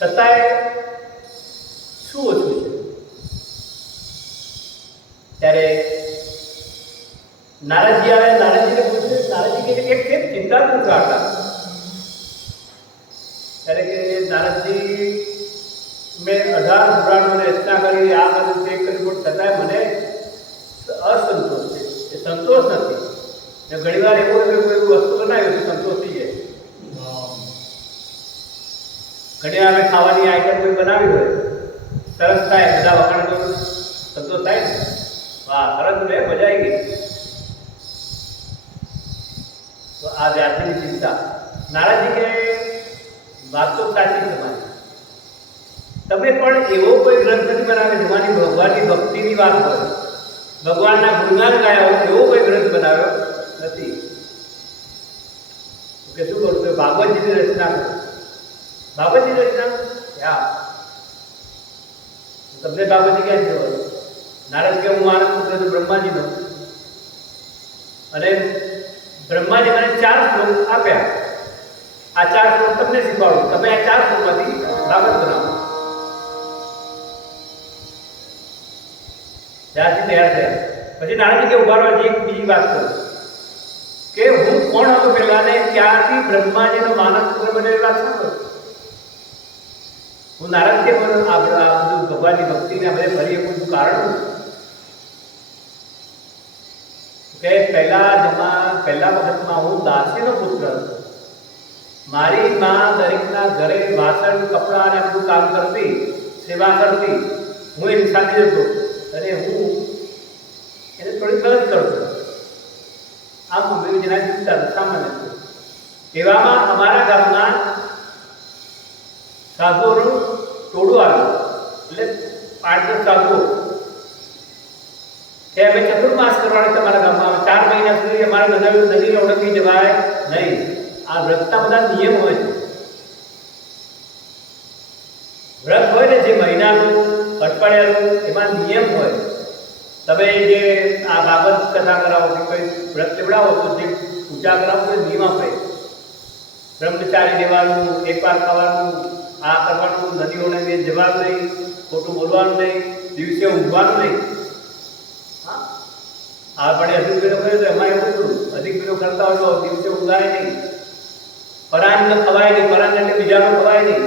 છતાંય શું ઓછું છે? ત્યારે નારદજી આવે, નારદજીને પૂછે, નારદજી કહે કે કેમ ચિંતા ન કરતા? ત્યારે કે નારદજી, મેં 18 પુરાણોની રચના કરી, આ બધું તે કર્યું, પણ છતાંય મને અસંતોષ છે, એ સંતોષ નથી. ને ઘણી વાર એવું કોઈ વસ્તુ બનાવ્યું તો સંતોષ થઈ જાય. ઘણી વાર ખાવાની આઈટમ કોઈ બનાવી હોય, સરસ થાય, બધા વખાણ તો સંતોષ થાય ને, વાહ સરસ ને, મજા આવી ગઈ. તો આ જાતિની ચિંતા. નારાજી કે વાત તો સાચી તમારી, તમે પણ એવો કોઈ ગ્રંથ નથી બનાવ્યો જેમાંની ભગવાનની ભક્તિની વાત હોય, ભગવાનના ગુણગાન ગાયા હોય, એવો કોઈ ગ્રંથ બનાવ્યો નથી. કે શું કરું? કે ભાગવતજીની રચના કરું. ભાગવતજીની રચના હા, તમને ભાગવતજી ક્યાં જોવાનું? નારદ કે હું માનસ પુત્ર તો બ્રહ્માજીનો, અને બ્રહ્માજી મને 4 શ્લોક આપ્યા, આ 4 શ્લોક તમને શીખવાડું, તમે આ 4 શ્લોકમાંથી ભાગવત બનાવો. ત્યારથી તૈયાર થયા. પછી નારદજી કે ઉભા રહો, એક બીજી વાત કરું કે હું કોણ હતો પહેલા ને ક્યાંથી બ્રહ્માજીનો માનસ પુત્ર બનેલી વાત શું કરું? હું નારદ કે પણ આ બધું ભગવાનની ભક્તિને બધે ફરી એકું કારણ કે પહેલા વખતમાં હું દાસીનો પુત્ર હતો. મારી માં દરેકના ઘરે વાસણ, કપડાં અને બધું કામ કરતી, સેવા કરતી, હું એની સાથે હતો અને હું એને થોડી ગલત કરતો. આમ મેં જેના ચિંતા સામાન્ય છે. એવામાં અમારા ગામના સાધુઓનું ટોળું આવ્યું, એટલે 8-10 સાધુઓ કે અમે ચતુર્માસ કરવાના તમારા ગામમાં 4 મહિના સુધી અમારા નદીને ઓળખી જવાય નહીં. આ વ્રતના બધા નિયમ હોય છે. વ્રત હોય ને જે મહિનાનું, અઠવાડિયાનું, એમાં નિયમ હોય. તમે જે આ ભાગવત કથા કરાવો કે કોઈ વ્રત લેવડાવો તો જે પૂજા કરાવો તો નિયમ આપે. બ્રહ્મચારી રહેવાનું, એકવાર ખાવાનું, આ કરવાનું, નદીઓને જવાનું નહીં, ખોટું બોલવાનું નહીં, દિવસે ઊંઘવાનું નહીં. હા, આ પણ અધિક પેલો કરે તો એમાં એવું કરું, અધિક પેલો કરતા હોય તો દિવસે ઊંઘાય નહીં, પરાંગ ખવાય નહીં, પરાંગ એટલે બીજાનો ખવાય નહીં,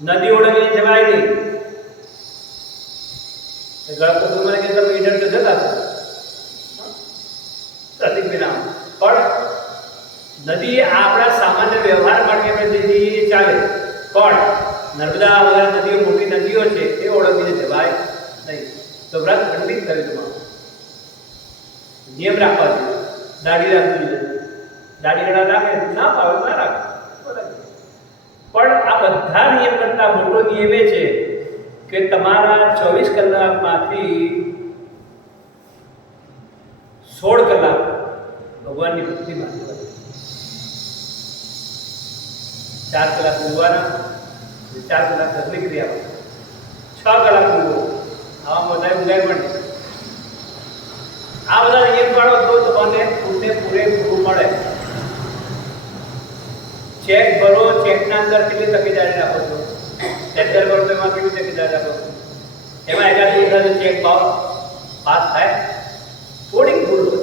નદી ઓળંગી જવાય નહીં. મને કે તમે ઈડર તો જતા અધિક વિના, પણ નદી આપણા સામાન્ય વ્યવહાર માટે આપણે જે ચાલે, પણ નર્મદા વગેરે નદીઓ, મોટી નદીઓ છે, એ ઓળંગીને જવાય નહીં. તો વ્રત ખંડિત થયું. તમારું નિયમ રાખવા જોઈએ. દાઢી રાખવી જોઈએ, દાઢી ગળા રાખે ના પાવે ના રાખે, પણ આ બધા નિયમ કરતા મોટો નિયમ એ છે કે તમારા 24 કલાકમાંથી 16 કલાક ભગવાનની ભક્તિમાં 4 કલાક ઊંઘવાના, 4 કલાક ઘરની ક્રિયામાં, 6 કલાક ઊંઘો. આવા બધા ઊંઘાય પણ આ બધા નિયમ પાડો તો તમને પૂરેપૂરું મળે. ચેક ભરો, ચેકના અંદર કેટલી તકેદારી રાખો છો, ટેન્ડર ભરો તો એમાં કેટલી તકેદારી રાખો છો, એમાં એકાદ ચેક પાસ થાય, થોડીક ભૂલ હોય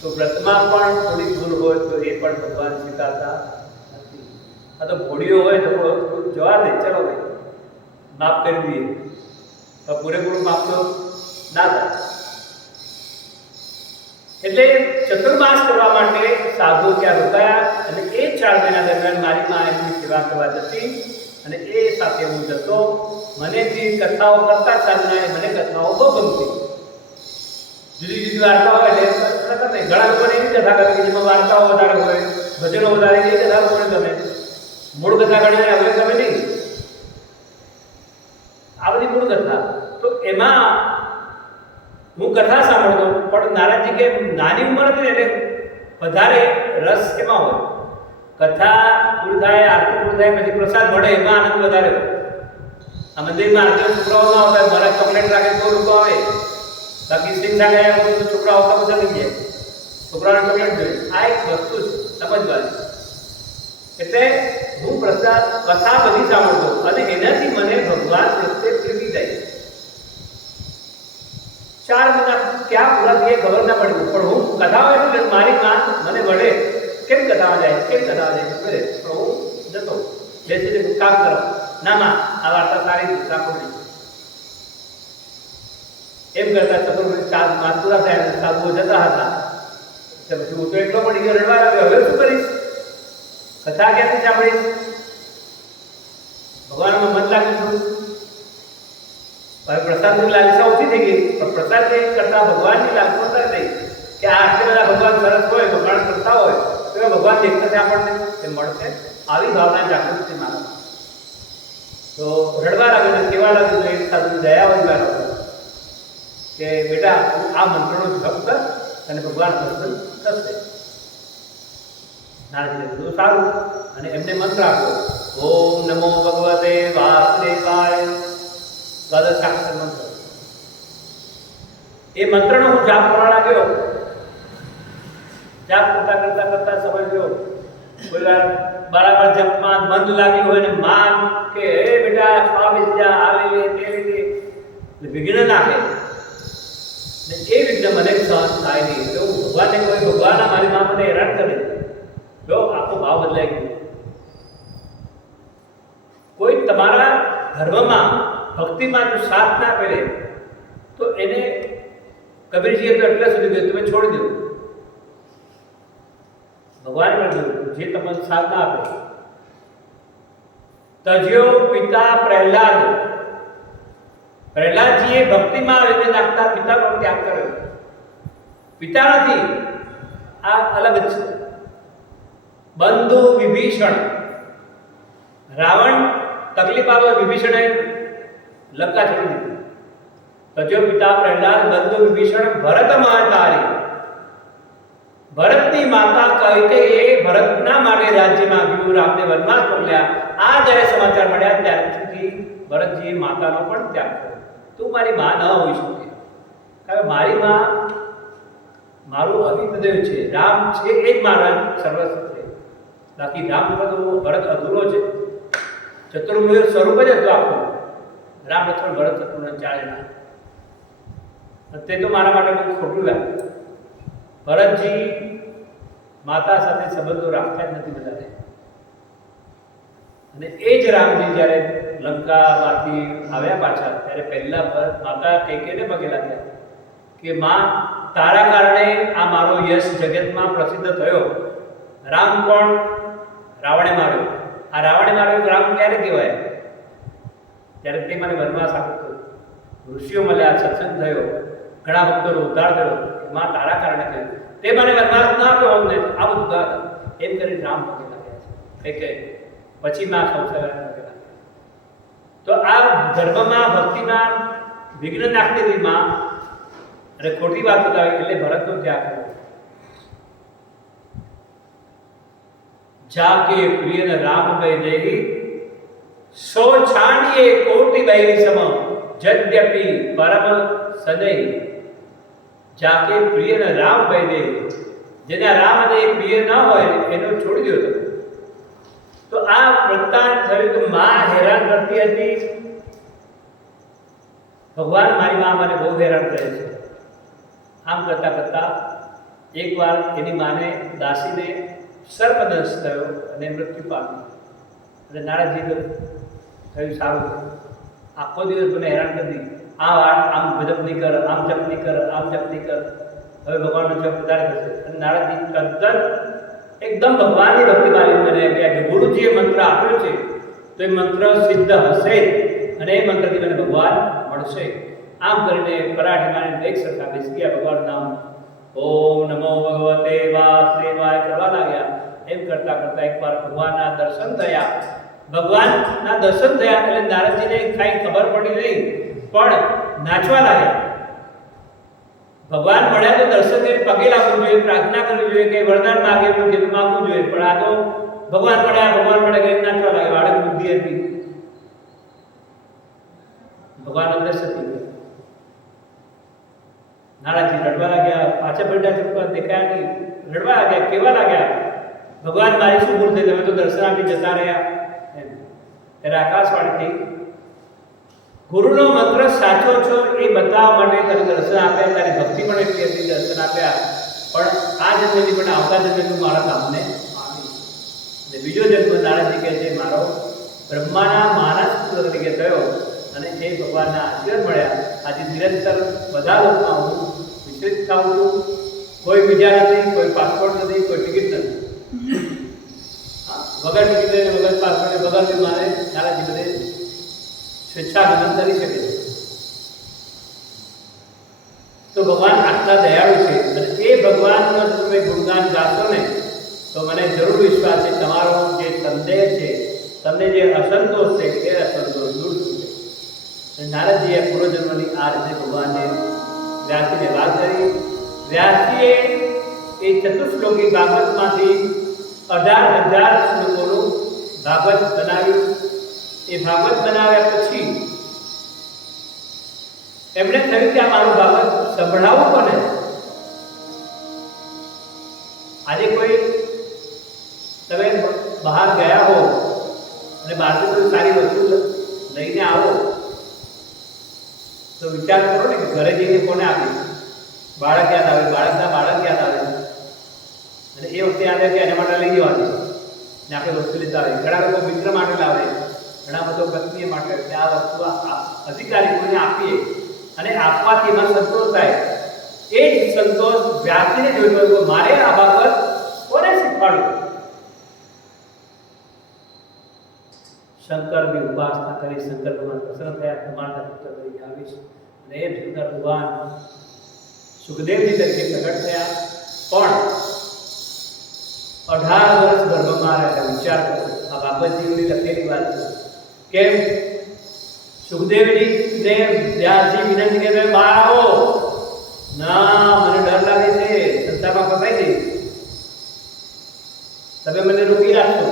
તો વ્રતમાં પણ થોડીક ભૂલ હોય તો એ પણ ભગવાન સ્વીકારતા નથી. આ તો ભોળીઓ હોય તો જવા દે, ચલો ભાઈ માફ કરી દઈએ, તો પૂરેપૂરું માફ તો ના થાય. એટલે ચતુર્માસ કરવા માટે સાધુ ત્યાં રોકાયા, અને એ 4 મહિના દરમિયાન મારી માં એમની સેવા કરવા જતી અને એ સાથે હું જતો. મને જે કથાઓ કરતા ચાલના, મને કથાઓ બહુ ગમતી. જુદી જુદી વાર્તા હોય એટલે ઘણા લોકોને એવી કથા કરે કે જેમાં વાર્તાઓ વધારે હોય, ભજનો વધારે, એ કથા લોકોને ગમે. મૂળ કથા ગણે હવે ગમે નહીં, આ બધી મૂળ કથા. તો એમાં હું કથા સાંભળતો, પણ નારાજી કે નાની ઉંમર હતી ને એટલે વધારે રસ એમાં હોય. કથા પૂરી થાય, આરતી પૂરી થાય, પછી પ્રસાદ મળે, એમાં આનંદ વધારે હોય. આ મંદિરમાં આરતી છોકરાઓ ના હોય, મારા ચોકલેટ રાખે તો લોકો આવે, બાકી સિંગ લાગ્યા હોય તો છોકરાઓ તો બધા થઈ જાય, છોકરાઓને ચોકલેટ જોઈએ. આ એક વસ્તુ છે સમજવાની. એટલે હું કથા બધી સાંભળતો અને એનાથી મને ભગવાન પ્રત્યે પ્રીતિ થાય. 4 મહિના ક્યાં પૂરા થયા ખબર ના પડી, પણ હું કથા હોય એટલે મારી માં મને વળે, કેમ કથામાં જાય, કેમ કથામાં જાય કરે, પણ હું જતો બેસીને કામ કરો. ના માં આ વાર્તા સારી સાંભળી એમ કરતા ચતુર્ભુજ 4 માસ પૂરા થયા, સાધુઓ જતા હતા. પછી હું તો એકલો પડી ગયો, રડવા લાગ્યો. હવે શું કરીશ, કથા ક્યાંથી સાંભળીશ? ભગવાનમાં મન લાગ્યું છું. હવે પ્રસાદની લાલસા ઓછી થઈ ગઈ, પણ પ્રસાદ કરતા ભગવાનની લાલસા વધારે થઈ કે આ આટલા બધા ભગવાન સરસ હોય, વખાણ કરતા હોય તો ભગવાન દેખતા આપણને એ મળશે. આવી ભાવના જાગૃત છે મારા. તો રડવા લાગ્યો ને કેવા લાગ્યું, એક સાધુ દયાવાન લાગ્યો કે બેટા આ મંત્રનો જપ કર અને ભગવાન પ્રસન્ન થશે. નારદજીએ કીધું સારું, અને એમને મંત્ર આપ્યો, ઓમ નમો ભગવતે વાસુદેવાય, દ્વાદશાક્ષર મંત્ર. એ મંત્રનો હું જાપ કરવા લાગ્યો. જાપ કરતા કરતા કરતા સમય ગયો. કોઈ વાર બરાબર જપમાં મંદ લાગ્યું હોય ને માન કે હે બેટા ખા બેસી જા, આ લઈ લે તે લઈ લે, વિઘ્ન નાખે ને એ વિઘ્ન મને સહન થાય નહીં. તો ભગવાનને કોઈ ભગવાન મારી માં મને હેરાન કરે, જો આખો ભાવ બદલાઈ ગયો. કોઈ તમારા ધર્મમાં ભક્તિમાં જો સાથ ના આપે તો એને કબીરજીએ તો એટલા સુધી કહ્યું તમે છોડી દો. ભગવાન કહ્યું જે તમને સાથ ના આપે. તજ્યો પિતા પ્રહલાદ, પ્રહલાદજીએ ભક્તિમાં આવીને નાખતા પિતાનો ત્યાગ કર્યો. પિતા નથી, આ અલગ જ છે. બંધુ વિભીષણ, રાવણ તકલીફ આવ્યો, વિભીષણે લંકા છોડી દીધી. તજ્યો પિતા પ્રહલાદ બંધુ વિભીષણ ભરત મહાતારી, ભરતની માતા કૈકેયીએ ભરતના માટે રાજ્ય માંગ્યું, રામને વનવાસ મોકલ્યા. આ જ્યારે સમાચાર મળ્યા ત્યારથી ભરતજીએ માતાનો પણ ત્યાગ કર્યો. તું મારી માં ન હોઈ શકે, કારણ મારી માં મારું અભિદેવ છે, રામ છે એ જ મારા સર્વસ્વ છે. બાકી રામ તો ભરત અધૂરો છે. ચતુર્ભુજ સ્વરૂપ જ હતું આખું. રામ લક્ષ્મણ ભરત શત્રુઘ્ન 4 જણા. તે તો મારા માટે બહુ ખોટું લાગ્યું. ભરતજી માતા સાથે સંબંધો રાખતા જ નથી બધાને. અને એ જ રામજી જ્યારે લંકામાંથી આવ્યા પાછા ત્યારે પહેલા માતા કૈકેયીને પગે લાગ્યા કે માં તારા કારણે આ મારો યશ જગતમાં પ્રસિદ્ધ થયો. રામ કોણ? રાવણે માર્યો. આ રાવણે માર્યો રામ ક્યારે કહેવાય? ત્યારે તે મને વનવાસ આપ્યો, ઋષિઓ મળ્યા, સત્સંગ થયો, ઘણા ભક્તોનો ઉદ્ધાર થયો. માં તારા કારણે થયો, તે મને વનવાસ ના આપ્યો હોત ને આ ઉદ્ધાર. એમ કરી રામ પગે લાગ્યા છે કે પછી માં સંસાર પગે લાગ્યા. તો આ ધર્મમાં ભક્તિમાં વિઘ્ન નાખતી હતી માં, અને ખોટી વાત બતાવી એટલે ભરતનો ત્યાગ કર્યો. જાકે પ્રિય રામ વૈદેહી, સો છાંડીએ કોટી વૈરી સમ, જદ્યપી પરમ સદૈ. જાકે પ્રિય રામ વૈદેહી, જેના રામ અને પ્રિય ન હોય એનો છોડી દો. તો આ વૃત્તાંત થયું કે માં હેરાન કરતી હતી. ભગવાન મારી માં મને બહુ હેરાન કરે છે. આમ કરતા કરતા એકવાર એની માને દાસીને સર્પદંશ થયો અને મૃત્યુ પામ્યું. અને નારદજી થયું સારું, આખો દિવસ મને હેરાન કરી દીધી. આ વાત આમ જપ નહીં કર, આમ જપ નહીં કર, આમ જપ નહીં કર, હવે ભગવાનનો જપ વધારે થશે. અને નારદજી તદ્દન એકદમ ભગવાનની ભક્તિ વાળી મને કહ્યા કે ગુરુજીએ મંત્ર આપ્યો છે તો એ મંત્ર સિદ્ધ હશે અને એ મંત્રથી મને ભગવાન મળશે. આમ કરીને પરાઠીમાં એક સરખા બેસી ગયા, ભગવાનનું નામ ઓમ નમો ભગવતે વાસુદેવાય કરવા લાગ્યા. એમ કરતા કરતા એકવાર ભગવાનના દર્શન થયા. ભગવાનના દર્શન થયા એટલે નારદજીને કાંઈ ખબર પડી નહીં, પણ નાચવા લાગ્યા. ભગવાન મળ્યા તો દર્શન કરીને પગે લાગવું જોઈએ, પ્રાર્થના કરવી જોઈએ કે વરદાન માગે એવું કીધું માગવું જોઈએ. પણ આ તો ભગવાન મળ્યા કે નાચવા લાગ્યા. બાળક બુદ્ધિ હતી. ભગવાન અંદર સતી ગયા. નારાજી રડવા લાગ્યા. પાછા પડ્યા ચૂપા દેખાયા નહીં. રડવા લાગ્યા, કેવા લાગ્યા ભગવાન મારી શું ભૂલ થઈ, તમે તો દર્શન આપી જતા રહ્યા એમ. ત્યારે આકાશવાણીથી ગુરુનો મંત્ર સાચો છો એ બતાવવા માટે તને દર્શન આપ્યા, તારી ભક્તિ પણ એટલી હતી, દર્શન આપ્યા, પણ આ જન્મની પણ આવતા જન્મે મારા કામને આવી. અને બીજો જન્મ નારદજી કહે છે મારો બ્રહ્માના માનસ પુત્ર તરીકે થયો અને એ ભગવાનના આશીર્વાદ મળ્યા. આજે નિરંતર બધા લોકમાં હું વિચલિત થાઉં છું. કોઈ બીજા નથી, કોઈ પાસપોર્ટ નથી, કોઈ ટિકિટ નથી. વગર ટિકિટ વગર પાસપોર્ટ વગર વિમાને નારાજી બધે સ્વેચ્છાગમન કરી શકે છે. તો ભગવાન આટલા દયાળુ છે અને એ ભગવાનનો તમે ગુણગાન ગાશો ને તો મને જરૂર વિશ્વાસ છે તમારો જે સંદેહ છે, તમને જે અસંતોષ છે એ અસંતોષ દૂર થશે. નારદજીએ પૂર્વજન્મની આ રીતે ભગવાનને વ્યાસજીને વાત કરી. વ્યાસજીએ એ ચતુશ્લોકી ભાગવતમાંથી 18,000 શ્લોકોનું ભાગવત બનાવ્યું. એ ભાગવત બનાવ્યા પછી એમણે થયું કે આ મારું ભાગવત સંભળાવવું પડે. આજે કોઈ તમે બહાર ગયા હો અને બહારથી કોઈ સારી વસ્તુ લઈને આવો તો વિચાર કરો ને કે ઘરે જઈને કોને આપી. બાળક યાદ આવે, બાળકના બાળક યાદ આવે અને એ વખતે યાદ આવે કે એના માટે લઈ જવાની ને આપણે વસ્તુ લેતા આવે. ઘણા લોકો મિત્ર માટે લાવે, ઘણા બધો પત્ની માટે કે આ વસ્તુ અધિકારી કોઈને આપીએ અને આપવાથી એમાં સંતોષ થાય. એ જ સંતોષ વ્યાસજીને જોઈતો હતો. મારે આ બાબત કોને શીખવાડ્યું? શંકરની ઉપાસના કરી, શંકર ભગવાન પ્રસન્ન થયા, કુમારના પુત્ર તરીકે આવીશ અને એ શંકર ભગવાન સુખદેવજી તરીકે પ્રગટ થયા. પણ 18 વર્ષ ગર્ભમાં રહ્યા. વિચાર કરો, આ બાબતજીની લખેલી વાત છે. કેમ? સુખદેવજીને વ્યાસજી વિનંતી કરે બહાર આવો. ના, મને ડર લાગે છે, સંસારમાં ફસાઈ જઈશ, તમે મને રોકી રાખશો.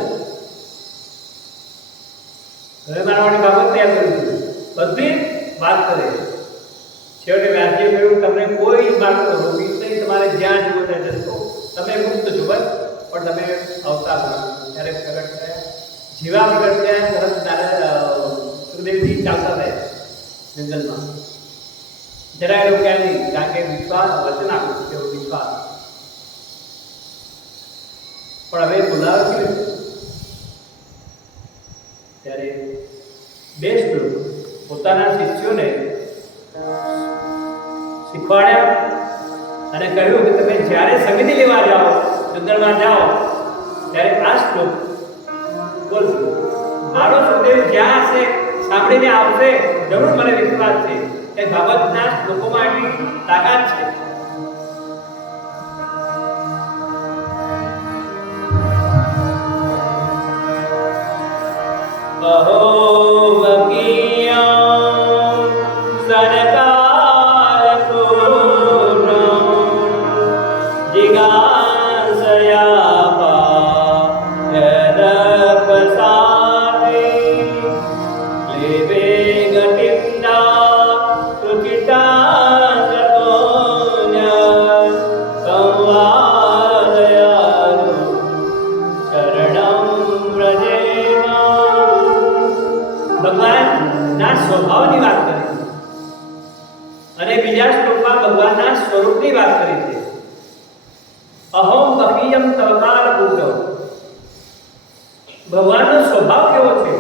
હવે મારા માટે બાબત તૈયાર કરી દીધી, બધી વાત કરે. છેવટે વ્યાસજીએ કહ્યું તમને કોઈ બાબત રોકીશ નહીં, તમારે જ્યાં જવું ત્યાં જશો, તમે મુક્ત છો બસ, પણ તમે અવતાર ત્યારે પ્રગટ થયા. જેવા પ્રગટ થયા તરત સુખદેવજી ચાલતા થયા જંગલમાં. જરાય રોક્યા નહીં, કારણ કે વિશ્વાસ વચન આપ્યું તેવો વિશ્વાસ. પણ હવે બોલાવે કેવી રીતે? ત્યારે બે શ્લોક પોતાના શિષ્યોને શીખવાડ્યા અને કહ્યું કે તમે જ્યારે સમિતિ લેવા જાઓ, જંગલમાં જાઓ, ત્યારે આ શ્લોક બોલજો. મારો સુખદેવ જ્યાં હશે સાંભળીને આવશે, જરૂર મને વિશ્વાસ છે કે ભાગવતના શ્લોકોમાં એટલી તાકાત છે. ભગવાનના સ્વભાવની વાત કરી છે અને બીજા શ્લોકમાં ભગવાનના સ્વરૂપની વાત કરી છે. અહમ બકીયમ તવકાલ પૂજો. ભગવાનનો સ્વભાવ કેવો છે?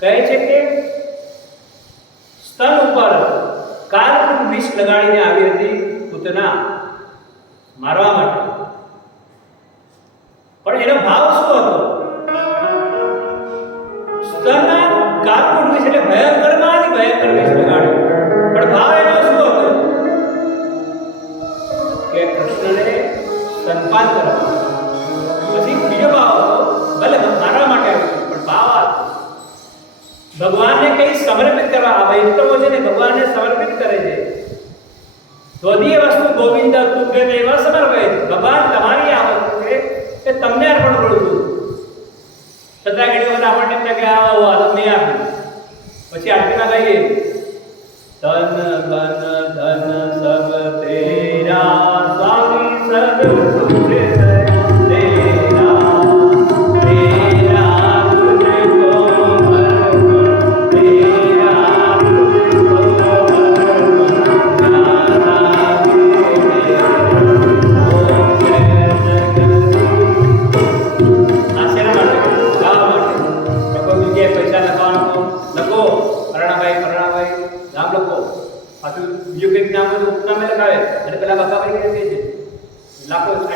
કહે છે કે સ્તન ઉપર કાળકૂટ વિષ લગાડીને આવી હતી પૂતના મારવા માટે, પણ એનો ભાવ શું હતો? સ્તનના કાળકૂટ વિષ એટલે ભયંકરમાંથી ભયંકર વિષ લગાડ્યો, પણ ભાવ એનો શું હતો? કે કૃષ્ણને સ્તનપાન કરવા. પછી બીજો ભાવ હતો, ભલે મારવા માટે આવ્યો પણ ભાવ હતો ભગવાનને કઈ સમર્પિત કરવા. આ વૈષ્ણવો છે ને ભગવાનને સમર્પિત કરે છે. ત્વદીય વસ્તુ ગોવિંદ તુભ્યમેવ સમર્પયેત. ભગવાન તમારી આ વસ્તુ છે કે તમને અર્પણ કરું છું. છતાં ઘણી વખત આપણને એમ કે આ મેં આપ્યું. પછી આરતીમાં કહીએ ધન ધન ધન સબ તેરા સ્વામી સબ તુજે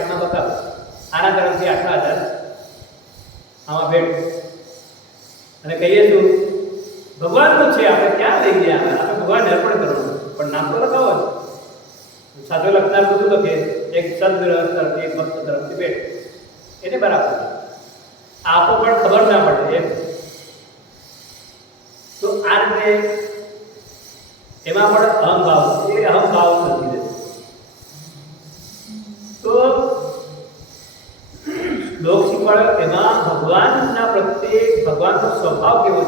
સાઈડમાં બતાવો, આના તરફથી આટલા હજાર આમાં ભેટ, અને કહીએ શું ભગવાનનું છે, આપણે ક્યાં લઈ ગયા, આપણે ભગવાન અર્પણ કરવાનું, પણ નામ તો લખાવો જ. સાધુ લખનાર બધું લખે, એક સદગ્રહ તરફથી, એક ભક્ત તરફથી ભેટ, એને બરાબર આપો પણ ખબર ના પડે એમ. તો આ રીતે એમાં પણ અહંભાવ, એ અહંભાવ નથી રહેતો. તો શ્લોક શીખવાડ્યો એમાં ભગવાનના પ્રત્યે ભગવાનનો સ્વભાવ કેવો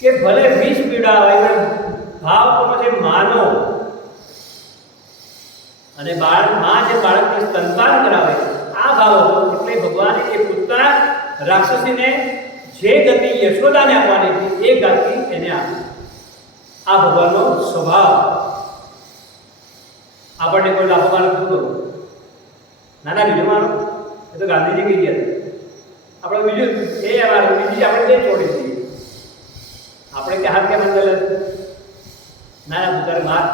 છે કે ભલે વિષ પીડા હોય ભાવ તો છે માનો, અને માં જે બાળકને સ્તનપાન કરાવે આ ભાવ હતો. એટલે ભગવાને એ પુત્ર રાક્ષસીને જે ગતિ યશોદાને આપવાની હતી એ ગતિ એને આપી. આ ભગવાનનો સ્વભાવ. આપણને કોઈ લાભ માનો થતો નાના બીજું માનો એ તો ગાંધીજી કહી ગયા આપણે બીજું એ અમારું બીજી આપણે તે છોડી દઈએ. આપણે કે હાથ કે મંડળ નાના પુત્રે માર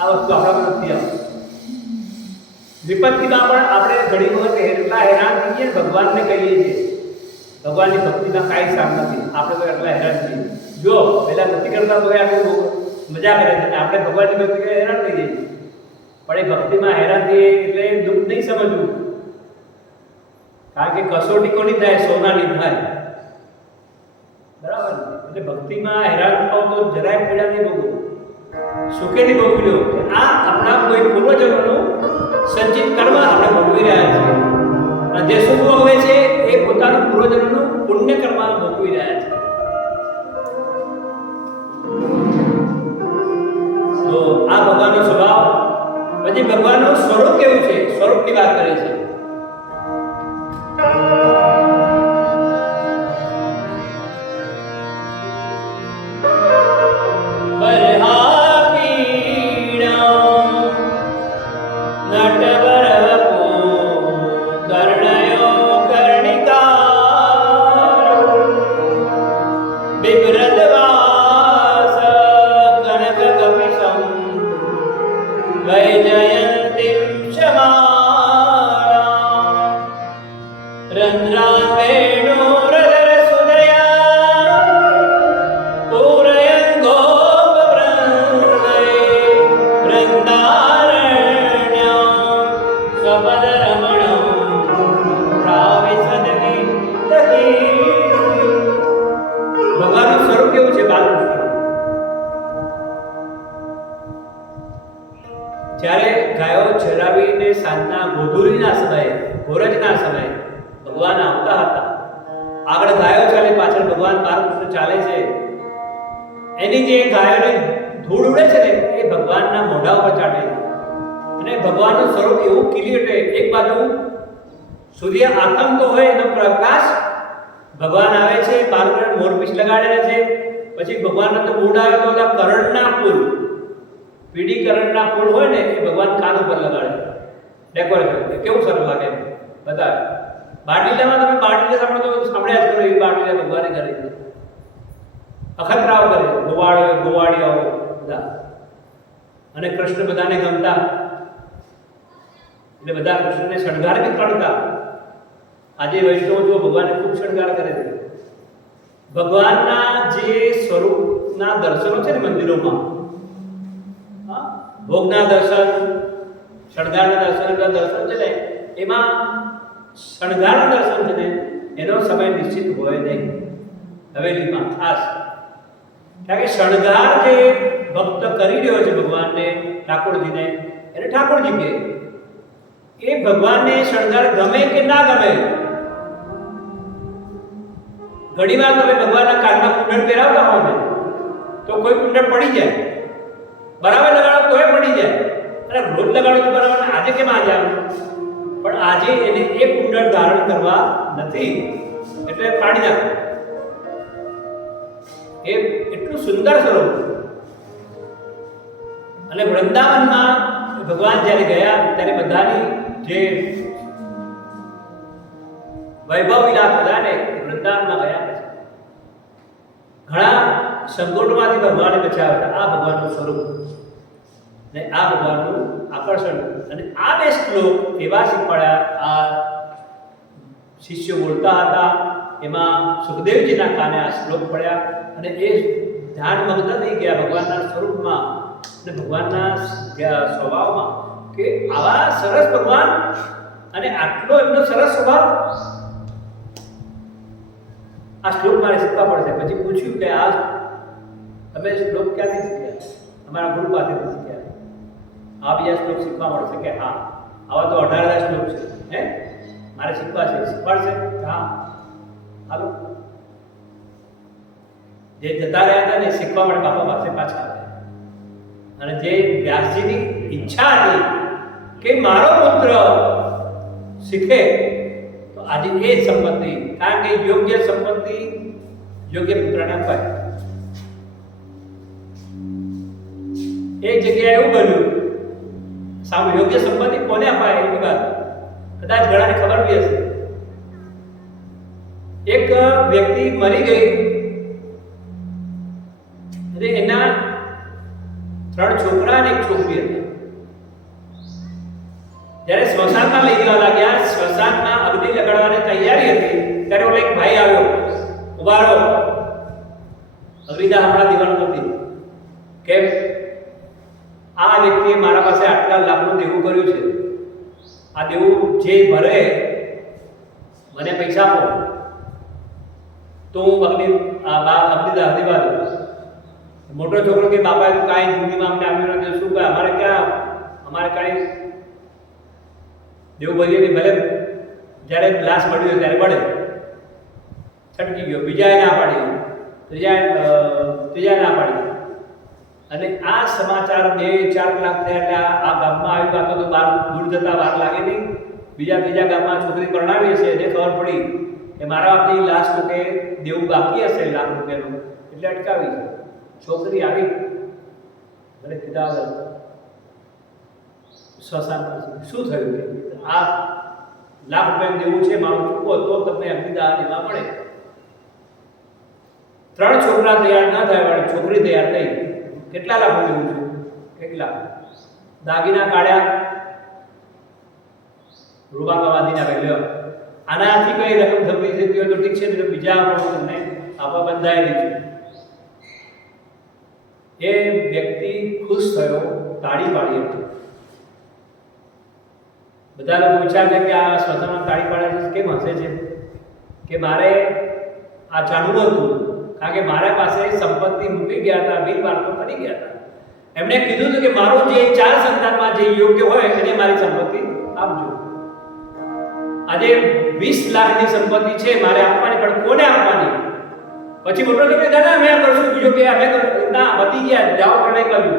આ વસ્તુ આપણા નથી આવતી. વિપત્તિમાં પણ આપણે ઘણી વખત એટલા હેરાન થઈએ ભગવાનને કહીએ છીએ ભગવાનની ભક્તિમાં કાંઈ સામ નથી, આપણે તો એટલા હેરાન છીએ. જો પહેલાં નથી કરતા તો આપણે બહુ મજા કરે છે, આપણે ભગવાનની ભક્તિ હેરાન થઈ જઈએ, પણ એ ભક્તિમાં હેરાન થઈએ એટલે દુઃખ નહીં સમજવું. કારણ કે કસોટી કોની થાય? સોનાની થાય, બરાબર. એટલે ભક્તિમાં હેરાન થાવ તો જરાય પીડા નહીં ભોગવો, સુખેથી ભોગવી લો. આ આપણા કોઈ પૂર્વજન્મનું સંચિત કર્મ આપણે ભોગવી રહ્યા છીએ, અને જે સુખ ભોગવે છે એ પોતાનું પૂર્વજન્મનું પુણ્ય કર્મ ભોગવી રહ્યા છે. તો આ ભગવાનનો સ્વભાવ. પછી ભગવાનનું સ્વરૂપ કેવું છે? સ્વરૂપની વાત કરે છે. જ્યારે ગાયો ચરાવીને સાંજના ગોધૂળીના સમયે, ગોરજના સમયે ભગવાન આવતા હતા. આગળ ગાયો ચાલે, પાછળ ભગવાન બાલકૃષ્ણ ચાલે છે. એની જે ગાયોની ધૂળ ઉડે છે ને એ ભગવાનના મોઢા ઉપર ચાટે છે. અને ભગવાનનું સ્વરૂપ એવું ક્લિયર છે. એક બાજુ સૂર્ય આથમતો હોય એનો પ્રકાશ, ભગવાન આવે છે, બાલકૃષ્ણ મોરપીંછ લગાડેલા છે. પછી ભગવાનનો તો મૂળ આવે તો ઓલા કરણના ફૂલ, પીડી કરણના ફૂલ હોય ને એ ભગવાન કાન ઉપર લગાડે, ડેકોરેશન. કેવું સરસ લાગે બતાવે. બારડીલામાં તમે બારડીલા સાંભળ્યા જ કરો, એવી બારડીલા ભગવાને કરી છે. અખતરાઓ કરે, ગોવાળિયાઓ બધા. અને કૃષ્ણ બધાને ગમતા એટલે બધા કૃષ્ણને શણગાર બી કરતા. આજે વૈષ્ણવ જો ભગવાનને ખૂબ શણગાર કરે છે. ભગવાનના જે સ્વરૂપના દર્શનો છે ને મંદિરોમાં, ભોગના દર્શન, શણગારના દર્શન છે ને, એમાં શણગારના દર્શન છે ને એનો સમય નિશ્ચિત હોય નહીં હવેલીમાં ખાસ. કારણ કે શણગાર જે ભક્ત કરી રહ્યો છે ભગવાનને, ઠાકોરજીને, એને ઠાકોરજી કહે. એ ભગવાનને શણગાર ગમે કે ના ગમે. ઘણીવાર તમે ભગવાનના કાનમાં કુંડળ પહેરાવતા હો ને તો કોઈ કુંડળ પડી જાય, બરાબર લગાડો તોય પડી જાય. અને રોજ લગાડો તો બરાબર, આજે કેમ આજે આવ્યું? પણ આજે એને એક કુંડળ ધારણ કરવા નથી એટલે પાડી નાખો. એ એટલું સુંદર સ્વરૂપ. અને વૃંદાવનમાં ભગવાન જ્યારે ગયા ત્યારે બધાની જે વૈભવ વિલાસ બધાને વૃંદાવનમાં ગયા પછી ઘણા સંકટોમાંથી ભગવાને બચાવ્યા. આ ભગવાનનું સ્વરૂપ. ને આ ભગવાનનું આકર્ષણ. અને આ બે શ્લોક એવા શીખવાડ્યા, આ શિષ્યો બોલતા હતા, એમાં સુખદેવજીના કાને આ શ્લોક પડ્યા અને એ ધ્યાનમગ્ન થઈ ગયા ભગવાનના સ્વરૂપમાં અને ભગવાનના સ્વભાવમાં, કે આવા સરસ ભગવાન અને આટલો એમનો સરસ સ્વભાવ. આ શ્લોક મારે શીખવા પડશે. પછી પૂછ્યું કે આ તમે શ્લોક ક્યાંથી શીખ્યા? અમારા ગુરુ પાસેથી શીખ્યા. આ બીજા શ્લોક શીખવા મળશે કે હા, આવા તો 18,000 શ્લોક છે, હે મારે શીખવા છે. શીખવાડશે? હા, હાલો. જે જતા રહ્યા હતા ને શીખવા માટે બાપા પાસે પાછા આવ્યા. અને જે વ્યાસજીની ઈચ્છા હતી કે મારો પુત્ર શીખે, તો આજે એ સંપત્તિ, કારણ કે યોગ્ય સંપત્તિ યોગ્ય પુત્રને અપાય. એક જગ્યાએ એવું બન્યું, સામે યોગ્ય સંપત્તિ કોને અપાય એની વાત કદાચ ઘણાને ખબર બી હશે. એક વ્યક્તિ મરી ગઈ અને એના 3 છોકરા અને 1 છોકરી હતી. જ્યારે સ્મશાનમાં લઈ જવા લાગ્યા, સ્મશાનમાં અગ્નિ લગાડવાની તૈયારી હતી, ત્યારે ઓલો એક ભાઈ આવ્યો, ઉભા રહો, અગ્નિદા હમણાં દીવાનું નથી. કેમ? આ વ્યક્તિએ મારા પાસે આટલા લાખનું દેવું કર્યું છે, આ દેવું જે ભરે મને પૈસા આપો તો હું અગ્નિદા દીવા દઉં. મોટો છોકરો કે બાપાએ તો કાંઈ જિંદગીમાં અમને આપ્યું નથી. શું કહે? અમારે કાંઈ દેવું ભરીએ નહીં, ભલે જ્યારે લાશ મળ્યું ત્યારે મળે. છટકી ગયો. બીજાએ ના પાડી, ત્રીજાએ ના પાડી. અને આ સમાચાર 2-4 કલાક થયા એટલે આ ગામમાં આવ્યું. આ તો બહાર દૂર જતા વાર લાગે નહીં. બીજા ગામમાં છોકરી પરણાવી હશે, એને ખબર પડી કે મારા બાપની લાશ કે દેવું બાકી હશે લાખ રૂપિયાનું, એટલે અટકાવી છે. છોકરી આવી, મને કીધા સ્મશાન શું થયું કે આ લાખ રૂપિયાનું દેવું છે, મારું ચૂકવો તો તમને અગ્નિદાહ દેવા મળે. 3 છોકરા તૈયાર ના થયા, છોકરી તૈયાર થઈ. કેટલા લાખ દેવું છે? 1 લાખ. દાગીના કાઢ્યા, રૂબા બાંધીને આવ્યો. આનાથી કઈ રકમ થતી જતી હોય તો ઠીક છે, એટલે બીજા તમને આપવા બંધાયેલી છે. એ વ્યક્તિ ખુશ થયો, તાળી પાડી હતી. બધા લોકો વિચારે કે આ સ્મશાનમાં તાળી પાડે છે, કેમ હસે છે? કે મારે આ જાણવું હતું, કારણ કે મારા પાસે સંપત્તિ મૂકી ગયા હતા, બિલ બાળકો કરી ગયા હતા. એમણે કીધું હતું કે મારું જે 4 સંતાનમાં જે યોગ્ય હોય એને મારી સંપત્તિ આપજો. આજે 20 લાખની સંપત્તિ છે મારે આપવાની, પણ કોને આપવાની? પછી મોટો છોકરો દાદા મેં કરશું, બીજો કે અમે ના વધી ગયા, જાઓ પણ નહીં કર્યું.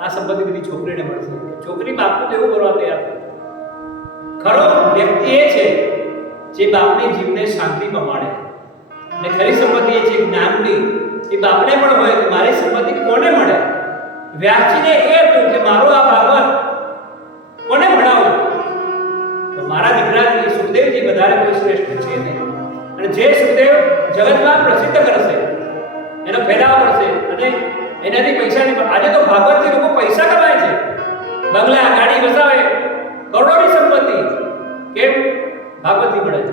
આ સંપત્તિ બધી છોકરીને મળશે. છોકરી બાપનું દેવું કરવા તૈયાર થઈ. ખરો વ્યક્તિ એ છે જે બાપની જીવને શાંતિ પમાડે. અને ખરી સંપત્તિ એ છે જ્ઞાનની. એ બાપને પણ હોય કે મારી સંપત્તિ કોને મળે. વ્યાસજીને એ હતું કે મારો આ ભાગવત કોને ભણાવું? તો મારા દીકરાથી સુખદેવજી વધારે કોઈ શ્રેષ્ઠ છે નહીં. અને જે સુખદેવ જગતમાં પ્રસિદ્ધ કરશે, એનો ફેલાવો કરશે અને એનાથી પૈસા નહીં. આજે તો ભાગવતથી લોકો પૈસા કમાય છે, બંગલા ગાડી વસાવે, કરોડોની સંપત્તિ. કેમ? ભાગવતથી મળે છે.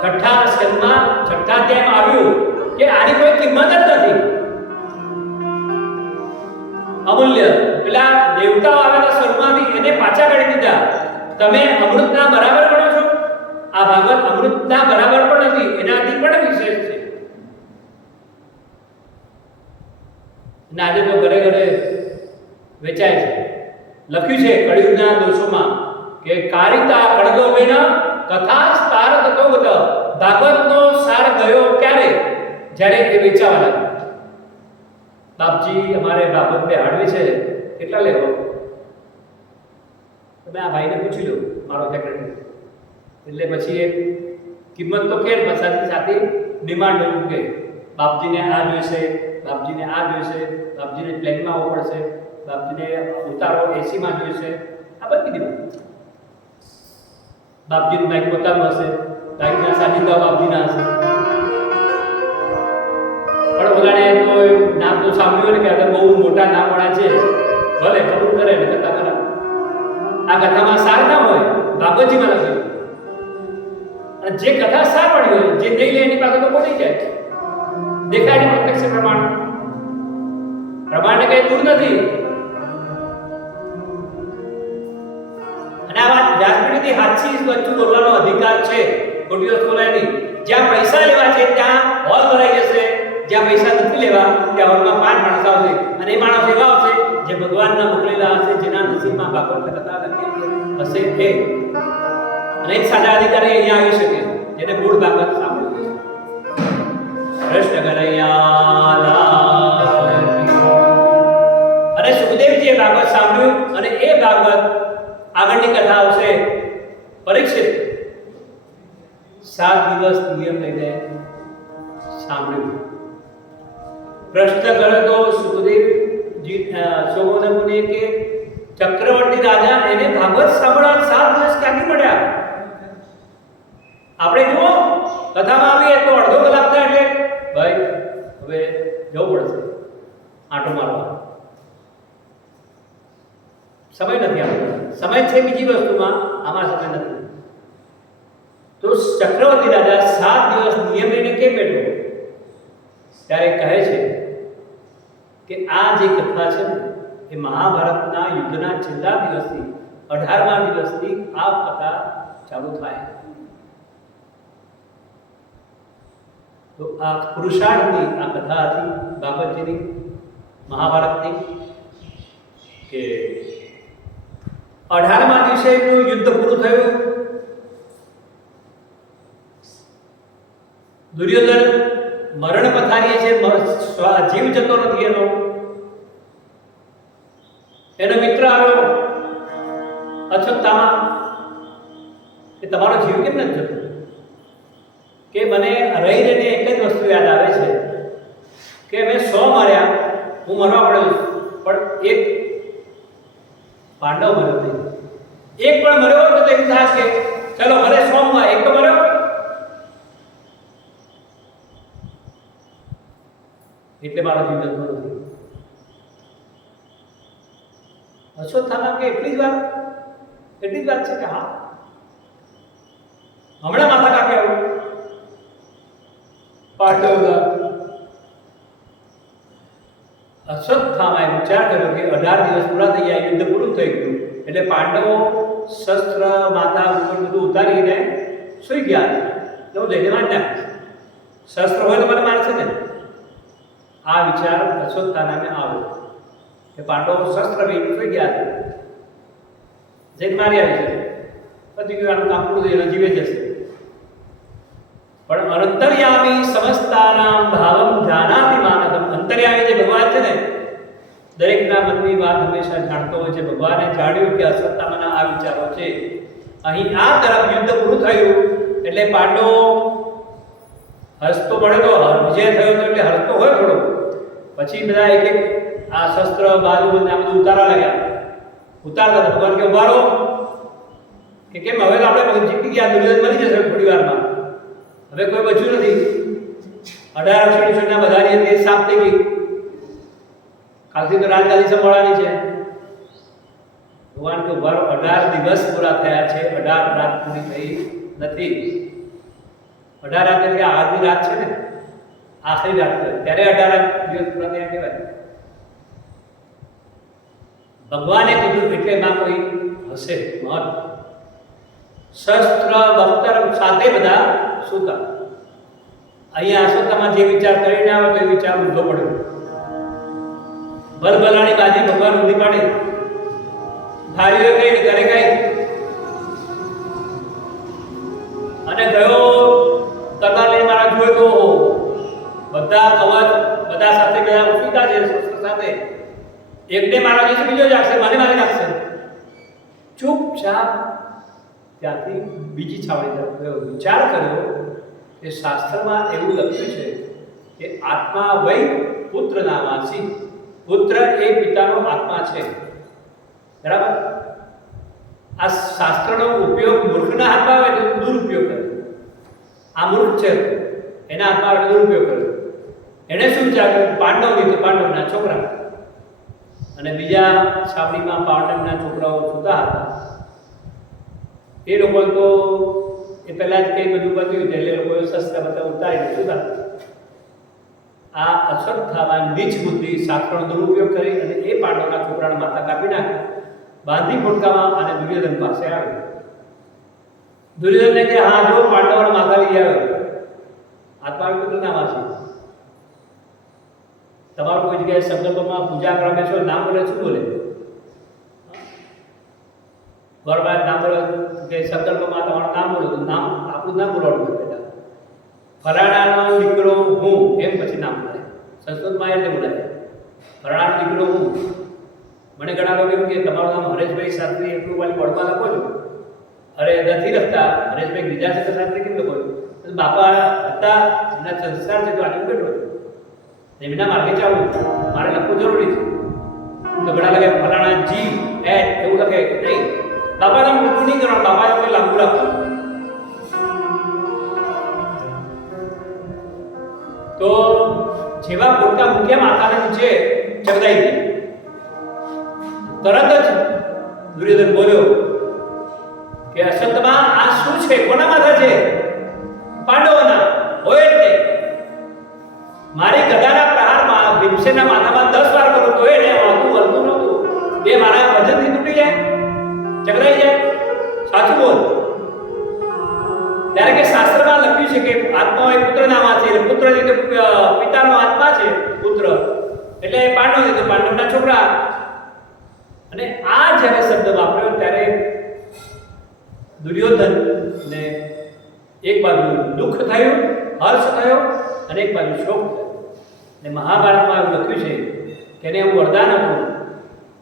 6થા સ્કંદમાં 6થા અધ્યાયમાં આવ્યું કે આની કોઈ કિંમત જ નથી. અમૂલ્ય પેલા દેવતાઓ આવેલા સ્વર્ગમાંથી એને પાછા કાઢી દીધા. તમે અમૃતના બરાબર ગણો છો? આ ભાગવત અમૃતના બરાબર પણ નથી, એનાથી પણ વિશેષ છે. અને આજે તો ઘરે ઘરે વેચાય છે. લખ્યું છે કળિયુગના દોષોમાં કે કારિતા કળદોબેન કથા સાર થતો હતો. ભાગવતનો સાર ગયો ક્યારે? જ્યારે એ વેચાવા લાગ્યો. બાપજી અમારે ભાગવત બેહાડવી છે, કેટલા લેવો? તમે આ ભાઈને પૂછી લો, મારો સેક્રેટરી. એટલે પછી એ કિંમત તો કે સાથે ડિમાન્ડ એવું કે બાપજીને આ જોઈશે, બાપજીને આ જોઈશે, બાપજીને પ્લેનમાં આવવું પડશે, બાપજીને ઉતારો એસીમાં જોઈશે. આ બધી ડિમાન્ડ. બાપજીનું બાઈક પોતાનું હશે, બાઈકના સાનિધ્ય બાપજીના હશે. પણ ઓલાને તો ના તો સાંભળ્યું ને કે આ બહુ મોટા નામવાળા છે, ભલે કબૂલ કરે ને કથા કરે. આ કથામાં સાર ના હોય, ભાગવતજીમાં લખ્યું. અને જે કથા સાર વાળી હોય, જે નહીં લે એની પાસે તો પડી જાય. દેખાય ને પ્રત્યક્ષ પ્રમાણ. પ્રમાણને કઈ દૂર નથી. અને આ વાત વ્યાસપીઠથી હાચી વસ્તુ બોલવાનો અધિકાર છે. ખોટી વસ્તુ બોલાય નહીં. જ્યાં પૈસા લેવા છે ત્યાં હોલ ભરાઈ જશે, જ્યાં પૈસા નથી લેવા ત્યાં હોલમાં 5 માણસ આવશે. અને એ માણસ એવા આવશે જે ભગવાનના મોકલેલા હશે, જેના નસીબમાં ભાગવત કથા લખેલી હશે તે. અને એક સાચા અધિકારી અહીંયા આવી શકે જેને મૂળ ભાગવત સાંભળ્યું છે. કૃષ્ણ કનૈયા લાલ. અને સુખદેવજીએ ભાગવત સાંભળ્યું અને એ ભાગવત આગળની કથા આવશે. પરીક્ષિત 7 દિવસ નિયમ લઈને સાંભળ્યું. પ્રશ્ન કર્યો તો સુખદેવજી સોમોને મુનિએ કે ચક્રવર્તી રાજા એને ભાગવત સાંભળવા 7 દિવસ ક્યાંથી મળ્યા? આપણે જુઓ કથામાં આવીએ તો અડધો કલાક થાય એટલે ભાઈ હવે જવું પડશે આંટો મારવા. સમય નથી આપણો. સમય છે બીજી વસ્તુમાં, આમાં સમય નથી. તો ચક્રવર્તી રાજા 7 દિવસ નિયમ લઈને કેમ બેઠો? ત્યારે કહે છે કે આ જે કથા છે ને એ મહાભારતના યુદ્ધના છેલ્લા દિવસથી 18મા દિવસથી આ કથા ચાલુ થાય. તો આ પુરુષાર્થની આ કથા હતી ભાગવતજીની, મહાભારતની, કે 18મા દિવસે યુદ્ધ પૂરું થયું. દુર્યોધન મરણ પથારીએ છે, જીવ જતો નથી એનો. એનો મિત્ર આવ્યો અશ્વત્થામા કે તમારો જીવ કેમ નથી જતો? કે મને રહી રહીને એક જ વસ્તુ યાદ આવે છે કે મેં 100 માર્યા, હું મરવા પડ્યો, પણ એક પાંડવ મર્યો નહીં. એક પણ મર્યો તો એમ થાય કે ચલો ભલે 100 માં એક તો મર્યો. એટલે મારો જીવ જતો નથી. અશ્વત્થામા કે એટલી જ વાત છે કે હા હમણાં માથા કાપી આવું. અશ્વત્થામાએ વિચાર કર્યો કે 18 દિવસ પૂરા થઈ ગયા, યુદ્ધ પૂરું થઈ ગયું, એટલે પાંડવો શસ્ત્ર માથા ઉપર બધું ઉતારીને સૂઈ ગયા. હું જઈને મારી નાખીશ, શસ્ત્ર હોય તો મને મારશે ને. આ વિચાર અશ્વત્થામાને આવ્યો કે પાંડવો શસ્ત્ર લઈને સૂઈ ગયા, જઈને મારી આવી જશે, પછી ગયું આનું કામ પૂરું થઈ જીવે જશે. પણ અંતર્યામી સમસ્તાનામ ભાવમ જાનાતિ માનવમ. અંતર્યામી જે ભગવાન છે ને દરેકના મનની વાત હંમેશા જાણતો હોય છે. ભગવાને જાણ્યું કે અશ્વત્થામાના આ વિચારો છે. અહીં આ તરફ યુદ્ધ પૂરું થયું એટલે પાંડવો હસતો મળ્યો, વિજય થયો એટલે હસતો હોય થોડો. પછી બધા એક એક આ શસ્ત્ર બાજુ આ બધું ઉતારવા લાગ્યા. ઉતારતા ભગવાન કે ઉભા રહો, કે કેમ હવે તો આપણે જીતી ગયા, દુર્યોધન મરી જશે થોડી વારમાં, હવે કોઈ બચ્યું નથી. 18 અક્ષરના બધાની દેશ સાફ થઈ ગઈ, કાલથી તો રાજગાદી સંભાળવાની છે. ભગવાન કે ઉભા રહો, 18 દિવસ પૂરા થયા છે, 18 રાત પૂરી થઈ નથી. 18 રાત એટલે આજની રાત છે ને, આખરી રાત છે, ત્યારે 18 દિવસ પૂરા થયા કહેવાય. ભગવાને કીધું એટલે એમાં કોઈ હશે મહત્વ. શસ્ત્ર બખ્તર સાથે બધા સૂતા. અહીંયા અશ્વત્થામા જે વિચાર કરીને આવે તો એ વિચાર ઊંધો પડ્યો. ભલભલાની બાજી ભગવાન ઊંધી પાડે. ધાર્યો કઈ ને કરે કઈ. અને ગયો તલવાર લઈને મારા જોયો તો બધા કવચ બધા સાથે ગયા ઉઠીતા છે શસ્ત્ર સાથે. એકને મારા જશે, બીજો જાગશે, મને મારી નાખશે. ચૂપચાપ ત્યાંથી બીજી છાવણી તરફ ગયો. વિચાર કર્યો કે શાસ્ત્રમાં એવું લખ્યું છે કે આત્મા વૈ પુત્ર નામાસી. પુત્ર એ પિતાનો આત્મા છે, બરાબર. આ શાસ્ત્રનો ઉપયોગ મૂર્ખના હાથમાં આવે તો દુરુપયોગ કરે. આ મૂર્ખ છે, એના હાથમાં આવે દુરુપયોગ કરે. એણે શું વિચાર્યું? પાંડવ તો પાંડવના છોકરા અને બીજા છાવણીમાં પાંડવના છોકરાઓ છૂટા હતા. એ લોકો તો એ પહેલાં જ કંઈ બધું બત્યું એટલે એ લોકોએ શસ્ત્ર બધા ઉતારીને છૂટા. આ અશ્વત્થામા નીચ બુદ્ધિ શાસ્ત્રનો દુરુપયોગ કરી અને એ પાંડવના છોકરાના માથા કાપી નાખી, બાંધી ફોટકામાં અને દુર્યોધન પાસે આવ્યો. દુર્યોધનને કે હા જો પાંડવોના માથા લઈ આવ્યો, આત્મા પુત્રના વાસી. તમારું કોઈ જગ્યાએ સંકલ્પમાં પૂજા કરવા બેસો, નામ બોલે શું બોલે? બરાબર નામ બોલે કે સંકલ્પમાં તમારું નામ બોલો તો નામ આપણું નામ બોલવાનું બેટા. ફલાણાનો દીકરો હું, એમ પછી નામ બોલે. સંસ્કૃતમાં એટલે બોલાય ફલાણાનો દીકરો હું. મને ઘણા લોકો એમ કે તમારું નામ હરેશભાઈ શાસ્ત્રી એટલું વાળી બોર્ડમાં લખો છો. અરે નથી લખતા, હરેશભાઈ ગિરિજાશંકર શાસ્ત્રી કેમ લખો છો? બાપા હતા એમના સંસ્કાર છે તો આજે બેઠો છું, એમના માર્ગે ચાલવું મારે લખવું જરૂરી છે. તો ઘણા લખે ફલાણા જી એડ એવું લખે નહીં. બાપા નામ મોટું નહીં કરવાનું, બાપા એમ લાંબુ રાખવાનું. તો જેવા પોટકા મૂક્યા માથાને નીચે ચગદાઈ ગયા. તરત જ દુર્યોધન બોલ્યો કે અશ્વત્થામા આ શું છે? કોના માથા છે? પાંડવોના. હોય જ નહીં. મારી ગદાના પ્રહારમાં ભીમસેનના માથામાં 10 વાર કરું તો એને વાતું વળતું નહોતું. બે મારા વજનથી તૂટી જાય, ચકરાઈ જાય. સાચું બોલ. ત્યારે કે શાસ્ત્રમાં લખ્યું છે કે આત્મા એ પુત્રના માં છે, એટલે પુત્ર એટલે પિતાનો આત્મા છે પુત્ર, એટલે પાંડવ એટલે પાંડવના છોકરા. અને આ જ્યારે શબ્દ વાપર્યો ત્યારે દુર્યોધનને એક બાજુ દુઃખ થયું, હર્ષ થયો અને એક બાજુ શોક થયો. અને મહાભારતમાં એવું લખ્યું છે કે એને એવું વરદાન હતું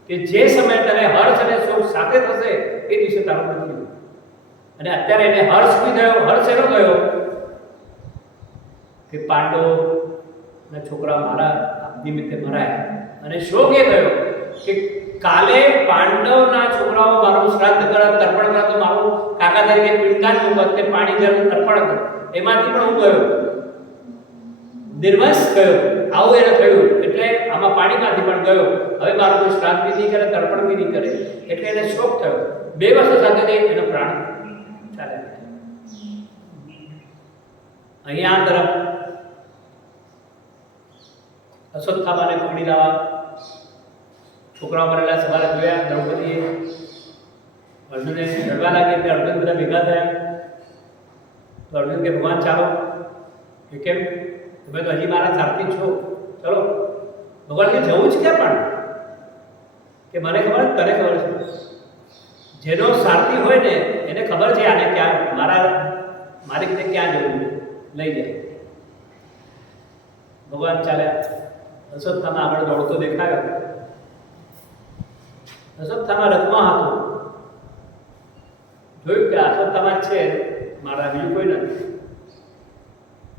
કે જે સમયે તને હર્ષ અને શોક સાથે થશે એ દિવસે તારું મૃત્યુ. અને અત્યારે એને હર્ષ બી થયો. હર્ષ એનો થયો કે પાંડવના છોકરા મારા નિમિત્તે મરાય, અને શોક એ થયો કે કાલે પાંડવના છોકરાઓ મારું શ્રાદ્ધ કરે, તર્પણ કરે તો મારું કાકા તરીકે પિંડદાન મૂકત કે પાણી જળ તર્પણ કરે, એમાંથી પણ હું ગયો નિર્વંશ ગયો. આવું એને થયું એટલે આમાં પાણીમાંથી પણ ગયો. હવે મારું કોઈ શ્રાદ્ધ બી નહીં કરે, તર્પણ બી નહીં કરે, એટલે એને શોક થયો. 2 વર્ષો સાથે એનો પ્રાણ ચાલે. અહીંયા આ તરફ અશ્વત્થામાને પકડી લાવવા છોકરાઓ મરેલા સવારે જોયા. દ્રૌપદીએ અર્જુનને લડવા લાગી એટલે અર્જુન બધા ભેગા થયા. તો અર્જુન કે ભગવાન ચાલો. કે કેમ? તમે તો હજી મારા સારથી છો, ચલો. ભગવાન કે જવું જ ક્યાં? પણ કે મને ખબર, તને ખબર છે. જેનો સારથી હોય ને એને ખબર છે આને ક્યાં મારી રીતે ક્યાં જવું, લઈ જાય. ભગવાન ચાલ્યા. અશ્વત્થામા આગળ દોડતો દેખાયો. અશ્વત્થામા રથમાં હતો. જોયું કે અશ્વત્થામા છે મારા, બીજું કોઈ નથી.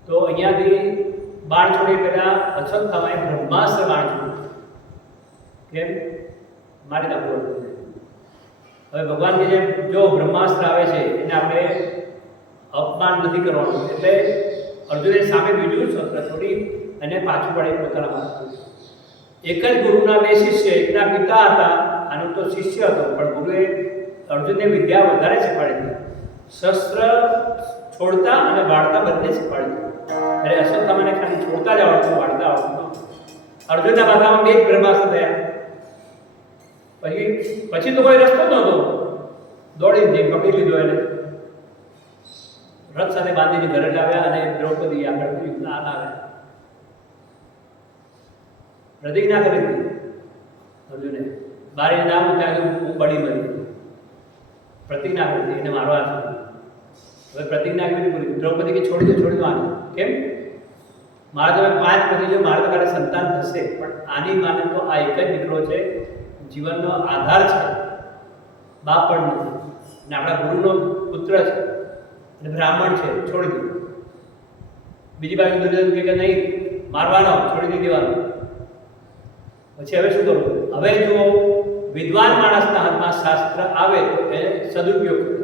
તો અહીંયાથી બાણ છોડી પહેલા અશ્વત્થામાએ બ્રહ્માસ્ત્ર બાણ છોડ્યું. કેમ? મારી નાખવું. હવે ભગવાન કે જેમ જો બ્રહ્માસ્ત્ર આવે છે એને આપણે અપમાન નથી કરવાનું, એટલે અર્જુને સામે બીજું શસ્ત્ર છોડી અને પાછું પડે પોતાના માથું. એક જ ગુરુના 2 શિષ્ય, એકના પિતા હતા, આનો તો શિષ્ય હતો, પણ ગુરુએ અર્જુનને વિદ્યા વધારે શીખવાડી હતી. શસ્ત્ર છોડતા અને વાળતા બંને શીખવાડી હતી. એટલે અશ્વત્થામાને ખાલી છોડતા જ આવડતું, વાળતા આવડતું. અર્જુનના માથામાં 2 બ્રહ્માસ્ત્ર થયા. પછી તો કોઈ રસ્તો નહોતો. દોડીને જઈ પકડી લીધો એને, રથ સાથે બાંધીને ઘરે લાવ્યા અને દ્રૌપદી આગળ યુદ્ધના આવ્યા. પ્રતિજ્ઞા કરી હતી અર્જુને, બારી નામ ત્યાં હું બળી મરી. પ્રતિજ્ઞા કરી હતી એને મારવા છે. હવે પ્રતિજ્ઞા કેવી બોલી? દ્રૌપદી કે છોડી દો આને. કેમ? મારા તમે 5 પતિ જો, મારા તમારે સંતાન થશે, પણ આની માને તો આ એક જ દીકરો છે, જીવનનો આધાર છે, બાપ પણ નથી, અને આપણા ગુરુનો પુત્ર છે અને બ્રાહ્મણ છે, છોડી દો. બીજી બાજુ દુર્યોધન કે નહીં, મારવાનો, છોડી દેવાનો. પછી હવે શું કરું? હવે જો વિદ્વાન માણસના હાથમાં શાસ્ત્ર આવે તો એ સદુપયોગ કરે.